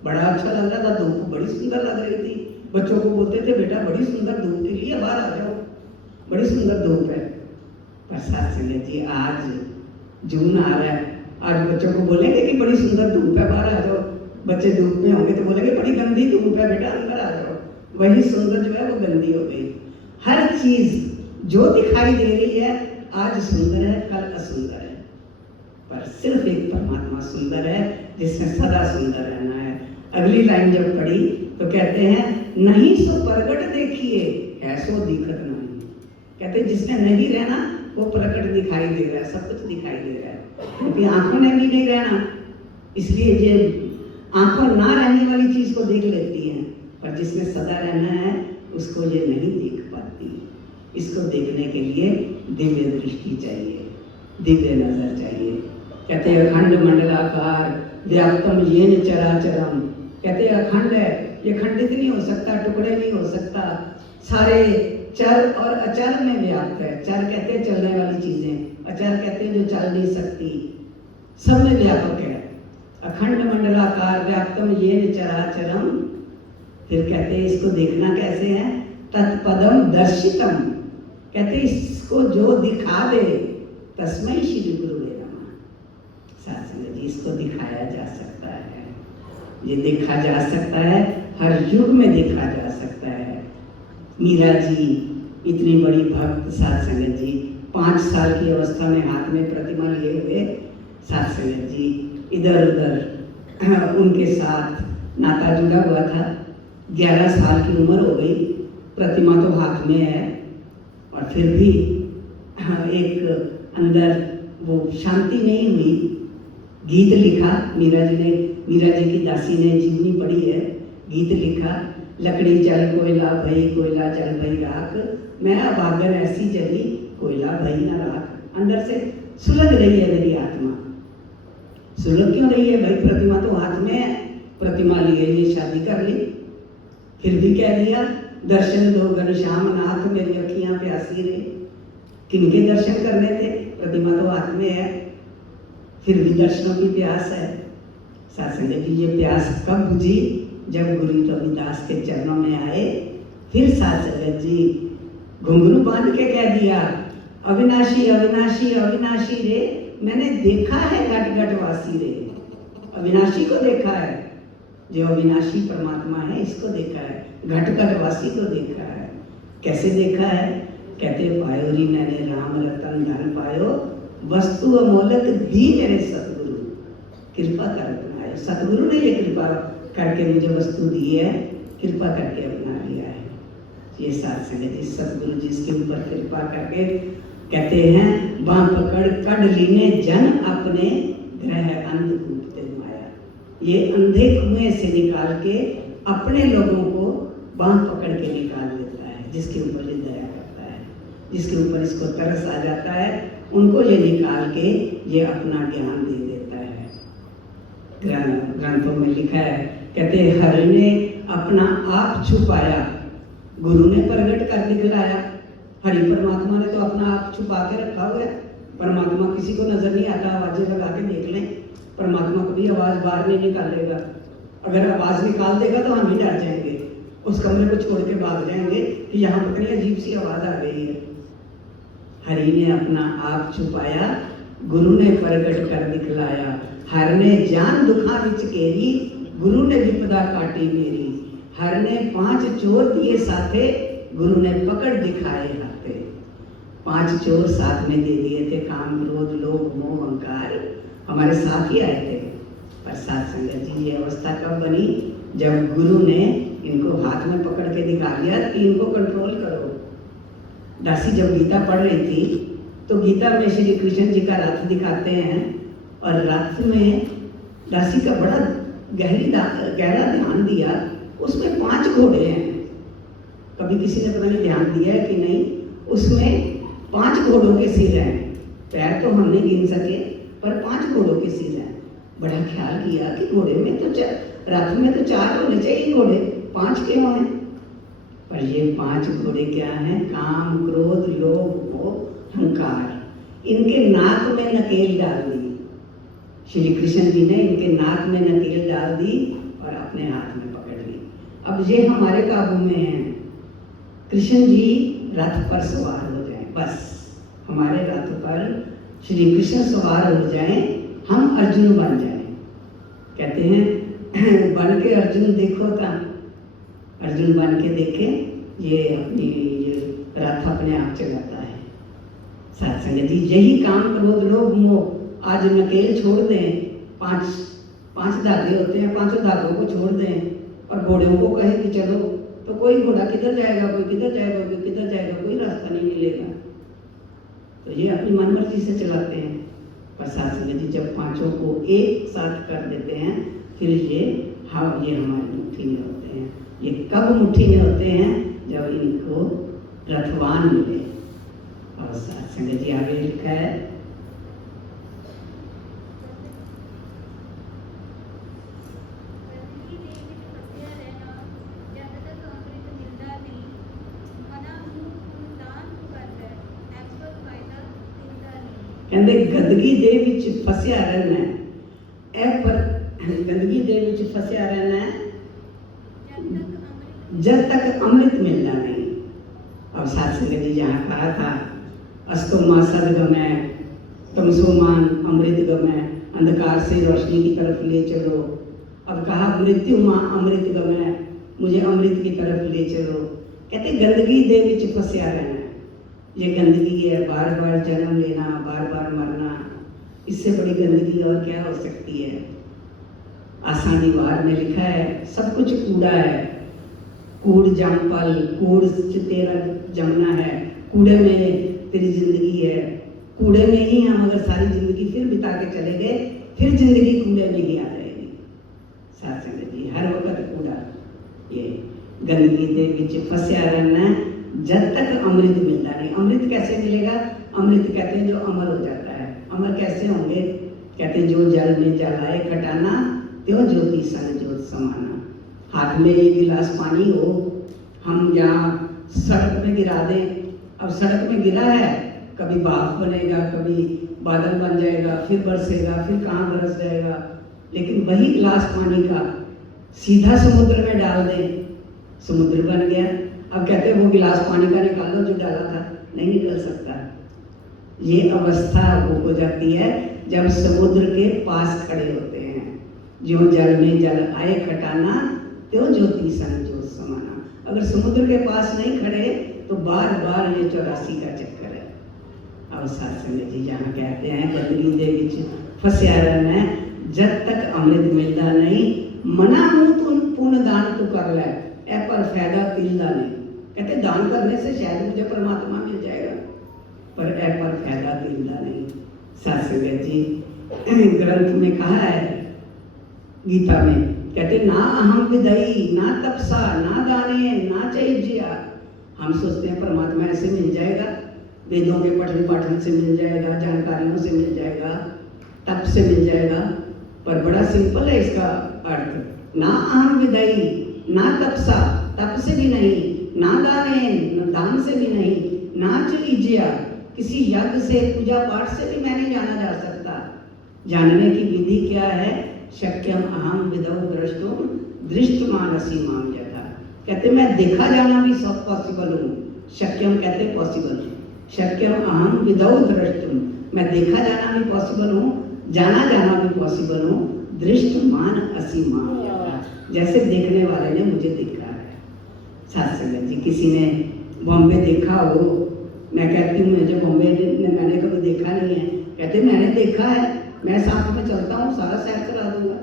बड़ा अच्छा लग रहा था, धूप बड़ी सुंदर लग रही थी। बच्चों को बोलते थे बेटा बड़ी सुंदर धूप निकली है, बाहर आ जाओ, बड़ी सुंदर धूप है। पर साथ संगत जी आज जून आ रहा है, आज बच्चों को बोलेंगे कि बड़ी सुंदर धूप है, बाहर आ जाओ। बच्चे धूप में होंगे तो बोलेंगे बड़ी गंदी धूप है बेटा, अंदर आ जाओ। वही सुंदर जो है वो गंदी हो गई। हर चीज जो दिखाई दे रही है आज सुंदर है, कल असुंदर है। पर सिर्फ एक परमात्मा सुंदर है जिसने सदा सुंदर रहना है। अगली लाइन जब पढ़ी तो कहते हैं नहीं सो प्रगट देखिए, है सो दिखत नहीं। कहते जिसने नहीं रहना वो प्रकट दिखाई दे रहा है, सब कुछ दिखाई दे रहा है। क्योंकि आंखों ने भी नहीं रहना, इसलिए ये आंखों ना रहने वाली चीज को देख लेती हैं। पर जिसने सदा रहना है उसको ये नहीं देख पाती। इसको देखने के लिए दिव्य दृष्टि चाहिए, दिव्य नजर चाहिए। कहते हैं अखंड मंडलाकार व्याप्तम येन चराचरम। कहते हैं अखंड है, ये खंडित नहीं हो सकता, टुकड़े नहीं हो सकता। सारे चर और अचर में व्याप्त है। चर कहते हैं चलने वाली चीजें, अचर कहते हैं जो चल नहीं सकती, सब में व्यापक है। अखंड मंडलाकार व्याप्तम येन चराचरम। फिर कहते हैं इसको देखना कैसे है, तत्पदम दर्शितम, कहते हैं इसको जो दिखा दे तस्मै श्री गुरुवे नमः। साथ संगत जी इसको दिखाया जा सकता है, ये देखा जा सकता है, हर युग में देखा जा सकता है। मीरा जी इतनी बड़ी भक्त, साथ संगत जी 5 साल की अवस्था में हाथ में प्रतिमा लिए हुए, साथ संगत जी इधर उधर उनके साथ नाता जुड़ा हुआ था। 11 साल की उम्र हो गई, प्रतिमा तो हाथ में है, और फिर भी एक अंदर वो शांति नहीं हुई। गीत लिखा मीरा जी ने, मीरा जी की दासी ने जीवनी पढ़ी है, गीत लिखा, लकड़ी जल कोयला भई, कोयला जल भई राख, मैं अभागन ऐसी जली, कोयला भई ना राख। अंदर से सुलग रही है मेरी आत्मा। सुलग क्यों रही है भाई, प्रतिमा तो हाथ में है, प्रतिमा लिए ये शादी कर ली, फिर भी कह दिया दर्शन दो घनश्याम नाथ, मेरी अखियां प्यासी रही। किनके दर्शन करने थे, प्रतिमा तो हाथ में है, फिर भी दर्शनों की प्यास है। सासंगत जी ये प्यास कब बुझी, जब गुरु रविदास के चरणों में आए। फिर सासंगत जी घुंघरू बांध के कह दिया, अविनाशी अविनाशी अविनाशी रे, मैंने देखा है घट घट वासी रे। अविनाशी को देखा है, जो अविनाशी परमात्मा है इसको देखा है, घट घट वासी को देखा है। कैसे देखा है, कहते पायो री मैंने राम रतन धन पायो, वस्तु अमोलक दी मेरे सतगुरु, कृपा कर बनाए। सतगुरु ने ये कृपा करके मुझे वस्तु दी है, कृपा करके अपना लिया है। ये साथ संगत जी सतगुरु जी इसके ऊपर कृपा करके कहते हैं, बाँ पकड़ कड़ लीने जन अपने ग्रह अंध कूटते माया। ये अंधे कुएं से निकाल के अपने लोगों को बाँ पकड़ के निकाल देता है। जिसके ऊपर ये दया करता है, जिसके ऊपर इसको तरस आ जाता है, उनको ये निकाल के ये अपना ज्ञान दे देता है। ग्रंथों में लिखा है, कहते हैं हरि ने अपना आप छुपाया, गुरु ने प्रकट कर दिखलाया। हरि परमात्मा ने तो अपना आप छुपा के रखा हुआ है। परमात्मा किसी को नजर नहीं आता, आवाजें लगा के देख लें, परमात्मा कभी आवाज बाहर नहीं निकालेगा। अगर आवाज निकाल देगा तो हम ही डर जाएंगे, उस कमरे को छोड़ के भाग जाएंगे कि यहाँ पर कहीं अजीब सी आवाज आ गई है। हरि ने अपना आप छुपाया, गुरु ने प्रकट कर दिखलाया। हर ने जान दुखा विच केरी, गुरु ने विपदा काटी मेरी। हर ने 5 चोर दिए साथे, गुरु ने पकड़ दिखाए हाथे। 5 चोर साथ में दे दिए थे, काम क्रोध लोभ मोह अहंकार, हमारे साथ ही आए थे। पर साथ संगत जी ये अवस्था कब बनी, जब गुरु ने इनको हाथ में पकड़ के दिखा दिया कि इनको कंट्रोल करो। दासी जब गीता पढ़ रही थी तो गीता में श्री कृष्ण जी का रथ दिखाते हैं, और रथ में दासी का बड़ा गहरा ध्यान दिया, उसमें 5 घोड़े हैं। कभी किसी ने पता नहीं ध्यान दिया है कि नहीं, उसमें 5 घोड़ों के सिर हैं। पैर तो हम नहीं गिन सके, पर 5 घोड़ों के सिर हैं। बड़ा ख्याल किया कि घोड़े में तो रथ में तो 4 होने चाहिए, घोड़े 5 क्यों हैं? पर ये 5 घोड़े क्या हैं? काम क्रोध लोभ मोह अहंकार। इनके नाक में नकेल डाल दी श्री कृष्ण जी ने, इनके नाक में नकेल डाल दी और अपने हाथ में पकड़ ली। अब ये हमारे काबू में है। कृष्ण जी रथ पर सवार हो जाएं, बस हमारे रथ पर श्री कृष्ण सवार हो जाएं, हम अर्जुन बन जाएं। कहते हैं बन के अर्जुन देखो था, अर्जुन बन के देखे, ये अपनी रथ अपने आप चलाता है। साथ संगत जी यही काम क्रोध लोभ मोह आज नकेल छोड़ दें, 5 धागे होते हैं, 5 धागों को छोड़ दें और घोड़ों को कहे कि चलो, तो कोई घोड़ा किधर जाएगा, कोई किधर जाएगा, कोई किधर जाएगा, कोई रास्ता नहीं मिलेगा। तो ये अपनी मनमर्जी से चलाते हैं। पर साथ संगत जी जब 5 को एक साथ कर देते हैं, फिर ये हमारी मुट्ठी में होते हैं। ये कब मुट्ठी में होते हैं? जब इनको रथवान मिले। और साथ संगत जी आगे लिखा है, कहते गंदगी दे विच फसिया रहना है, ए पर गंदगी दे विच फसिया रहना है जब तक अमृत मिलना नहीं। अब शास्त्री ने जी यहाँ कहा था अस्तो माँ सदगमय तमसो मान अमृत गमय, अंधकार से रोशनी की तरफ ले चलो। अब कहा मृत्यु माँ अमृत गमय, मुझे अमृत की तरफ ले चलो। कहते गंदगी दे विच फसिया रहना है, ये गंदगी है, बार बार जन्म लेना, बार बार मरना, इससे बड़ी गंदगी और क्या हो सकती है। आसानी वार में लिखा है सब कुछ कूड़ा है, कूड़ जमपल, कूड़ तेरा जमना है, कूड़े में तेरी जिंदगी है, कूड़े में ही हम अगर सारी जिंदगी फिर बिता के चले गए फिर जिंदगी कूड़े में ही आ जाएगी। साथ संगत जी हर वक्त कूड़ा, ये गंदगी दे विच फसिया रहना जब तक अमृत मिलता नहीं। अमृत कैसे मिलेगा? अमृत कहते हैं जो अमर हो जाता है। अमर कैसे होंगे? कहते हैं जो जल में जलाए खटाना, त्यो ज्योति सन ज्योत समाना। हाथ में एक गिलास पानी हो, हम यहाँ सड़क में गिरा दें। अब सड़क में गिरा है, कभी भाप बनेगा, कभी बादल बन जाएगा, फिर बरसेगा, फिर कहाँ बरस जाएगा। लेकिन वही गिलास पानी का सीधा समुद्र में डाल दें, समुद्र बन गया। अब कहते हैं वो गिलास पानी का निकाल लो जो डाला था, नहीं निकल सकता। ये अवस्था वो हो जाती है जब समुद्र के पास खड़े होते हैं। जो जल में जल आए खटाना, त्यो ज्योति सन ज्योत समाना। अगर समुद्र के पास नहीं खड़े तो बार बार ये 84 का चक्कर है। अब शास्त्र जी जहाँ कहते हैं गंदगी दे विच फसिया रहना है जब तक अमृत मिलता नहीं। मना मुँह तुम पुण्य दान तो कर ले, ए पर फायदा तिलदा नहीं। कहते दान करने से शायद मुझे परमात्मा मिल जाएगा, पर ए पर फायदा तिलदा नहीं। शास्त्र जी ग्रंथ में कहा है, गीता में कहते ना अहम विदई ना तपसा ना दाने ना चैज्या। हम सोचते हैं परमात्मा ऐसे मिल जाएगा, वेदों के पठन पाठन से मिल जाएगा, जानकारियों से मिल जाएगा, तप से मिल जाएगा। पर बड़ा सिंपल है इसका अर्थ। ना अहम विदई ना तपसा, तप से भी नहीं, ना दाने दान से भी नहीं, ना चैज्या किसी यज्ञ से पूजा पाठ से भी मैं नहीं जाना जा सकता। जानने की विधि क्या है? शक्यम अहम विदौ दृष्टुम दृष्टमानसी माम यथा। कहते मैं देखा जाना भी सब पॉसिबल हूँ। शक्यम कहते पॉसिबल, शक्यम अहम विदौ दृष्टुम, मैं देखा जाना भी पॉसिबल हूँ, जाना जाना भी पॉसिबल हूँ। दृष्टमान असी माम यथा, जैसे देखने वाले ने मुझे देखा है। साथ संगत जी किसी ने बॉम्बे देखा हो, मैं कहती हूँ मुझे बॉम्बे मैंने कभी देखा नहीं है, कहते मैंने देखा है, मैं साथ में चलता हूँ, सारा सैर करा दूंगा।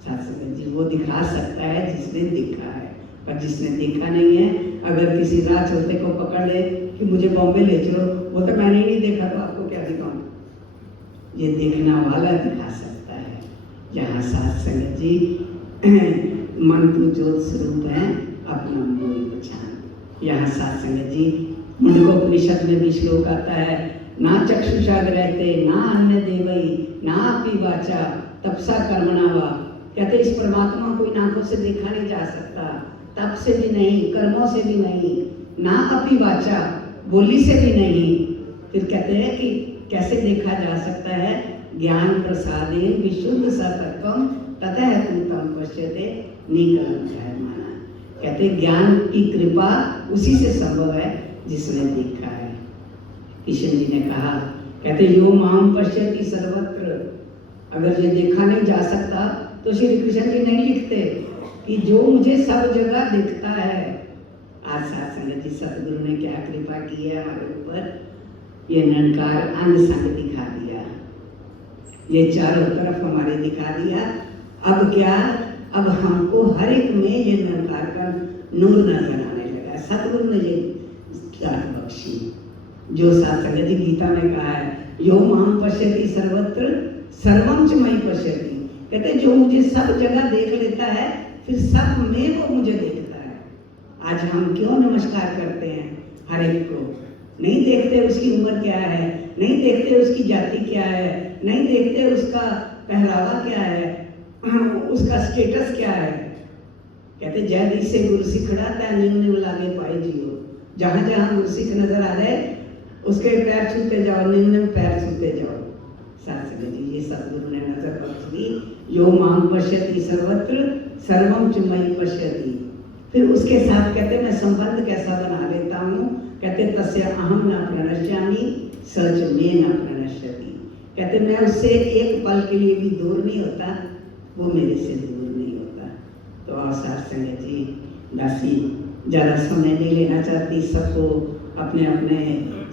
सत्संग जी वो दिखा सकता है जिसने देखा है, पर जिसने देखा नहीं है अगर किसी राह चलते को पकड़ ले कि मुझे बॉम्बे ले चलो, वो तो मैंने ही नहीं देखा तो आपको क्या दिखाऊं। ये देखना वाला दिखा सकता है। यहाँ सत्संग जी मन तू ज्योत स्वरूप है, अपना मूल पहचान। यहाँ सत्संग जी मुंडकोपनिषद में भी श्लोक आता है, ना चक्षुषा रहते ना अन्य देवई ना अपी वाचा तपसा कर्मणा वा। कहते इस परमात्मा को इन आंखों से देखा नहीं जा सकता, तप से भी नहीं, कर्मों से भी नहीं, ना अपी वाचा बोली से भी नहीं। फिर कहते हैं कि कैसे देखा जा सकता है? ज्ञान प्रसादेन विशुद्ध सतत्वम ततः तम पश्यते निकलम माना। कहते ज्ञान की कृपा उसी से संभव है जिसने देखा है। किशन जी ने कहा, कहते यो माम पश्यति सर्वत्र। अगर ये देखा नहीं जा सकता तो श्री कृष्ण जी नहीं लिखते कि जो मुझे सब जगह दिखता है। आज साथ संगत जी सतगुरु ने क्या कृपा की है हमारे ऊपर, ये निरंकार अंग संग दिखा दिया, ये चारों तरफ हमारे दिखा दिया। अब क्या, अब हमको हर एक में ये निरंकार का नूर नजर आने लगा। सतगुरु ने ये दात बख्शी जो साथ संगत जी गीता में कहा है, यो माम पश्यति सर्वत्र सर्वम च मयि पश्यति। कहते जो मुझे सब जगह देख लेता है फिर सब में वो मुझे देखता है। आज हम क्यों नमस्कार करते हैं हर एक को? नहीं देखते उसकी उम्र क्या है, नहीं देखते उसकी जाति क्या है, नहीं देखते उसका पहरावा क्या है, उसका स्टेटस क्या है। कहते जय दी से गुरसिख खड़ा तय नीम लागे पाए जियो। जहाँ जहाँ गुरसिख नजर आ रहे उसके पैर छूते जाओ, निम्न पैर छूते जाओ। शास्त्री जी ये सदगुरु ने नजर बख्श दी। यो मां पश्यति सर्वत्र सर्वम च मयि पश्यति। फिर उसके साथ कहते मैं संबंध कैसा बना लेता हूँ, कहते तस्य अहम न प्रणश्यामि सच में न प्रणश्यति। कहते मैं उससे एक पल के लिए भी दूर नहीं होता, वो मेरे से दूर नहीं होता। तो और साथ संगत जी, दासी ज़्यादा समय नहीं लेना चाहती, सबको अपने अपने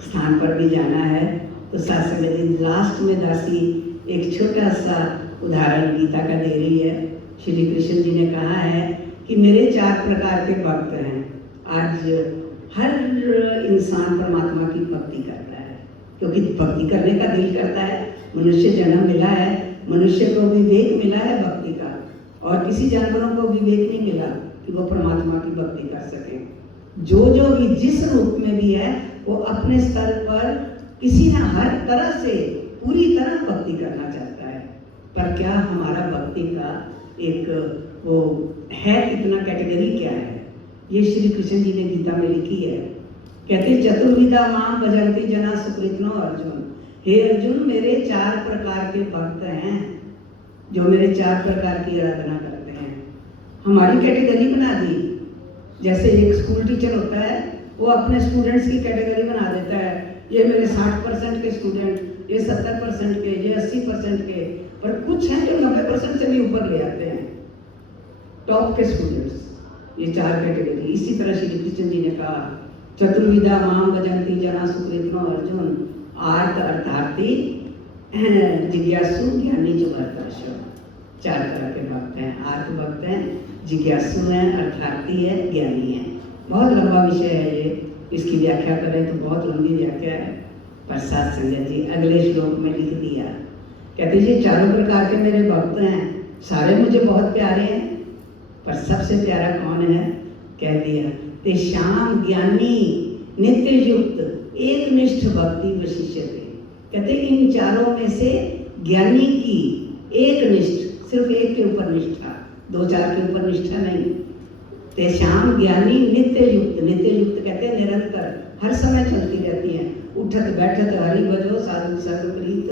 स्थान पर भी जाना है। तो साथ संगत जी लास्ट में दासी एक छोटा सा उदाहरण गीता का दे रही है। श्री कृष्ण जी ने कहा है कि मेरे 4 प्रकार के भक्त हैं। आज हर इंसान परमात्मा की भक्ति करता है, क्योंकि भक्ति करने का दिल करता है। मनुष्य जन्म मिला है, मनुष्य को विवेक मिला है भक्ति का, और किसी जानवरों को विवेक नहीं मिला कि वो परमात्मा की भक्ति कर सके। जो भी जिस रूप में भी है, वो अपने स्तर पर किसी न हर तरह से पूरी तरह भक्ति करना चाहता है। पर क्या हमारा भक्ति का एक वो है, कितना कैटेगरी क्या है, ये श्री कृष्ण जी ने गीता में लिखी है। कहते चतुर्विधा मां भजन्ति जना सुकृत्नो अर्जुन। हे अर्जुन, मेरे 4 प्रकार के भक्त हैं जो मेरे 4 प्रकार की आराधना करते हैं। हमारी कैटेगरी बना दी। जैसे एक स्कूल टीचर होता है, वो अपने स्टूडेंट्स की कैटेगरी बना देता है, ये मेरे 60% के स्टूडेंट, ये 70% के, ये 80% के। पर कुछ हैं जो 90% से भी ऊपर ले आते हैं, टॉप के स्टूडेंट्स। ये 4 कैटेगरी। इसी तरह श्री कृष्ण जी ने कहा चतुर्विधा मां भजन्ति जना सुकृत्नो अर्जुन। आर्त अर्थार्थी जिज्ञासु ज्ञानी च भरतर्षभ। 4 तरह के भक्त हैं। आर्त भक्त हैं, जिज्ञासु हैं, अर्थार्थी है, ज्ञानी है। बहुत लंबा विषय है ये, इसकी व्याख्या करें तो बहुत लंबी व्याख्या है। पर साथ संगत जी अगले श्लोक में लिख दिया, कहते ये 4 प्रकार के मेरे भक्त हैं, सारे मुझे बहुत प्यारे हैं, पर सबसे प्यारा कौन है? कह दिया ते श्याम ज्ञानी नित्य युक्त एक निष्ठ भक्ति वशिष्यते। कहते इन 4 में से ज्ञानी की एक निष्ठ, सिर्फ एक के ऊपर निष्ठा, 2-4 के ऊपर निष्ठा नहीं। ते श्याम ज्ञानी नित्य युक्त। नित्य युक्त कहते निरंतर, हर समय चलती रहती है। उठत बैठत हरि भजो साधु संग प्रीत,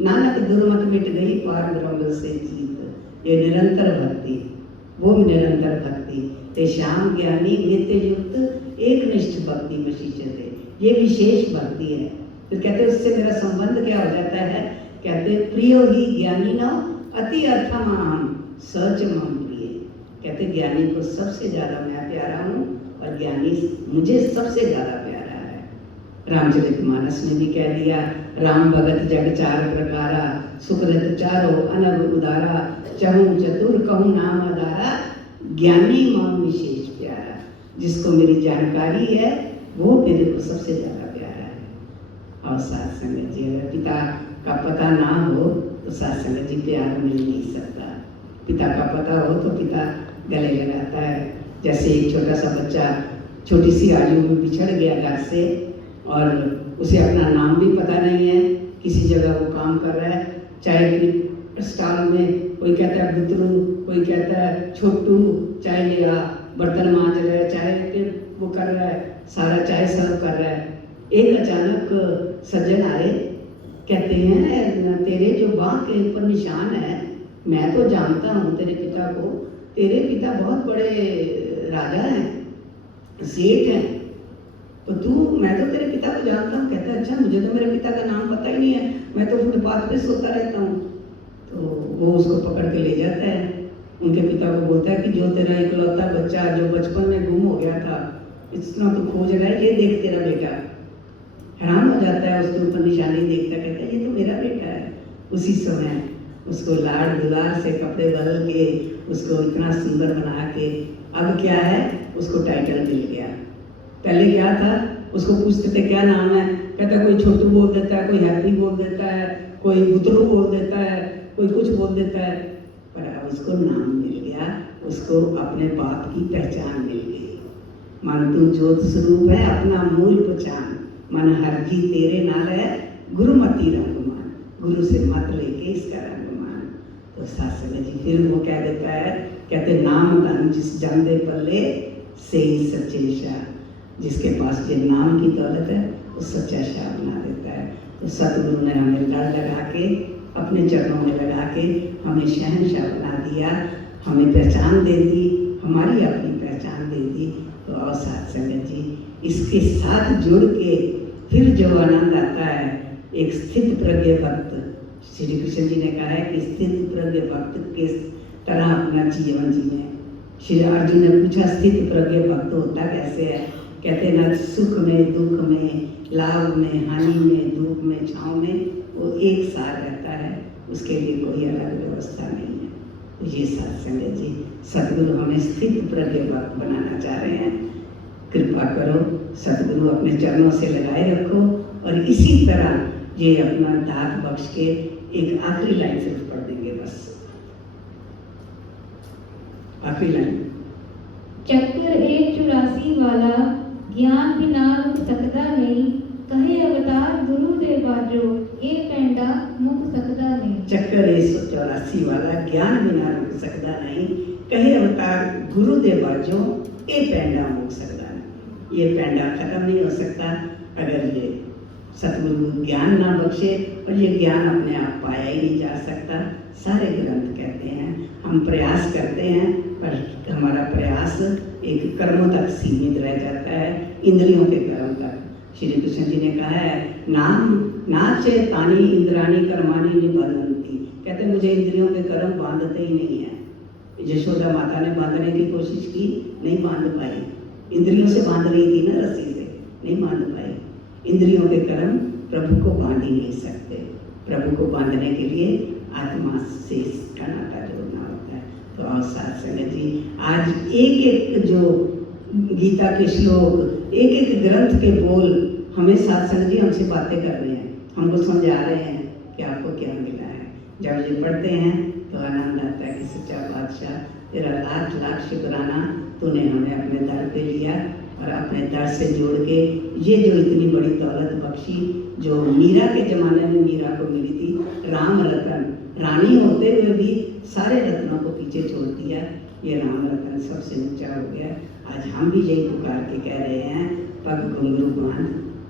नानक दुर्मत मिट गई पार ब्रह्म से जीत। ये निरंतर भक्ति, वो निरंतर भक्ति। ते श्याम ज्ञानी नित्य युक्त एक निष्ठ भक्ति वशिष्यते। ये विशेष भक्ति है। तो कहते उससे मेरा संबंध क्या हो जाता है? कहते प्रियो ही ज्ञानी न अति अर्थमाम सच मम प्रिय। कहते ज्ञानी को सबसे ज्यादा मैं प्यारा हूँ, और ज्ञानी मुझे सबसे ज्यादा प्यारा है। रामचरितमानस में भी कह दिया राम भगत जग 4 प्रकारा, सुकृत चारो अनग उदारा, चहु चतुर कहूँ नाम आधारा, ज्ञानी मम विशेष प्यारा। जिसको मेरी जानकारी है वो मेरे को सबसे ज्यादा प्यारा है। और साथ संगत जी अगर पिता का पता ना हो तो साथ संगत जी प्यार मिल नहीं सकता। पिता का पता हो तो पिता गले लगाता है। जैसे एक छोटा सा बच्चा छोटी सी आयु में बिछड़ गया घर से, और उसे अपना नाम भी पता नहीं है, किसी जगह वो काम कर रहा है, चाय की स्टॉल में कोई कहता है बुतरू, कोई कहता है छोटू, चाय ले आ, बर्तन मांज रहा है, चाय के वो कर रहा है, सारा चाय सर्व कर रहा है। एक अचानक सज्जन आए, कहते हैं तेरे जो बाह के ऊपर निशान है, मैं तो जानता हूँ तेरे पिता को, तेरे पिता बहुत बड़े राजा हैं, सेठ हैं, तो मैं तो तेरे पिता को जानता हूँ। कहता है अच्छा, मुझे तो मेरे पिता का नाम पता ही नहीं है, मैं तो फुटपाथ पे सोता रहता हूँ। तो वो उसको पकड़ के ले जाता है, उनके पिता को बोलता है कि जो तेरा इकलौता बच्चा जो बचपन में गुम हो गया था, इतना तो खोज रहा है, ये देख तेरा बेटा। हैरान हो जाता है, उसके ऊपर निशानी देखता, कहता है ये तो मेरा बेटा है। उसी समय उसको लाड़ दुलार से कपड़े बदल के उसको इतना सुंदर बना के, अब क्या है, उसको टाइटल मिल गया। पहले क्या था, उसको पूछते थे क्या नाम है, कहता कोई छोटू बोल देता है, कोई हैप्पी बोल देता है, कोई बुतरू बोल देता है, कोई कुछ बोल देता है। पर अब उसको नाम मिल गया, उसको अपने बाप की पहचान मिल गई। मन तू ज्योत स्वरूप है अपना मूल पहचान, मन हर जी तेरे नाल है गुरुमती रंगमान, गुरु से मत लेके इसका रंगमान। तो शास्त्र जी फिर वो कह देता है, कहते नाम धन जिस जमदे पल्ले से ही सच्चे शाह। जिसके पास ये नाम की दौलत है वो सच्चा शाह बना देता है। तो सतगुरु ने हमें लड़ लगा के, अपने चरणों में लगा के हमें शहंशाह बना दिया, हमें पहचान दे दी, हमारी अपनी पहचान दे दी। तो और साथ संगत जी, इसके साथ जुड़ के फिर जो आनंद आता है, एक स्थित प्रज्ञ भक्त, श्री कृष्ण जी ने कहा है कि स्थित प्रज्ञ भक्त किस तरह अपना जीवन जिए। श्री अर्जुन ने पूछा स्थित प्रज्ञ भक्त होता कैसे है? कहते ना सुख में दुख में, लाभ में हानि में, धूप में छाँव में, वो एक साथ रहता है, उसके लिए कोई अलग व्यवस्था नहीं है। तो ये सत्संग जी, सतगुरु हमें स्थित प्रज्ञ भक्त बनाना चाह रहे हैं। कृपा करो, सतगुरु अपने चरणों से लगाए रखो। और इसी तरह ये अपना दात बख्श के एक आखिरी लाइन सिर्फ पढ़ देंगे बस, आखिरी लाइन। चक्कर 184 वाला ज्ञान बिना रुक सकता नहीं, कहे अवतार गुरु दे बाजो, ये पेंडा मुक सकता नहीं। चक्कर 184 वाला ज्ञान बिना रुक सकता नहीं, कहे अवतार गुरु दे बाजो, ये पेंडा मुक सकता नहीं। ये पेंडा खत्म नहीं हो सकता अगर ये सतगुरु ज्ञान ना बख्शे, और ये ज्ञान अपने आप पाया ही नहीं जा सकता। सारे ग्रंथ कहते हैं, हम प्रयास करते हैं पर हमारा प्रयास एक कर्मों तक सीमित रह जाता है, इंद्रियों के कर्म तक। श्री कृष्ण जी ने कहा है, नाम नाचे तानी इंद्राणी कर्माणी निबंधनती। कहते हैं मुझे इंद्रियों के कर्म बांधते ही नहीं है। यशोदा माता ने बांधने की कोशिश की, नहीं बांध पाई। इंद्रियों से बांध रही थी ना रस्सी से, नहीं बांध पाई। इंद्रियों के कर्म प्रभु को बांध ही नहीं सकते। प्रभु को बांधने के लिए आत्मा से इसका नाता जोड़ना होता है। तो और साथ संगत जी, आज एक एक जो गीता के श्लोक, एक एक ग्रंथ के बोल हमें साथ संगत जी हमसे बातें कर रहे हैं, हमको समझा रहे हैं कि आपको क्या मिला है। जब ये पढ़ते हैं तो आनंद आता है कि सच्चा बादशाह तेरा लाख लाख शुक्राना, तूने हमें अपने दर पे लिया और अपने दर से जोड़ के ये जो इतनी बड़ी दौलत बख्शी, जो मीरा के ज़माने में मीरा को मिली थी, राम रतन, रानी होते हुए भी सारे रत्नों को पीछे छोड़ दिया। ये राम रतन सबसे ऊंचा हो गया। आज हम भी यही पुकार के कह रहे हैं, पग घुंघरू बांध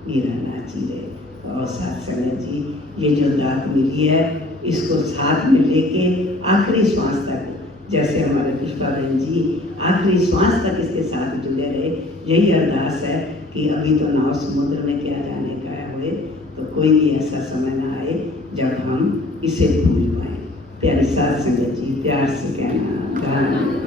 मीरा नाची रे। और साथ संगत जी, ये जो दात मिली है इसको साथ में लेके आखिरी श्वास तक, जैसे हमारे पुष्पा बहन जी आखिरी श्वास तक इसके साथ जुड़े रहे। यही अरदास है कि अभी तो नाव समुद्र में क्या जाने का हुए, तो कोई भी ऐसा समय ना आए जब हम इसे भूल पाए। प्यारी साथ संगत जी, प्यार से कहना धन्यवाद।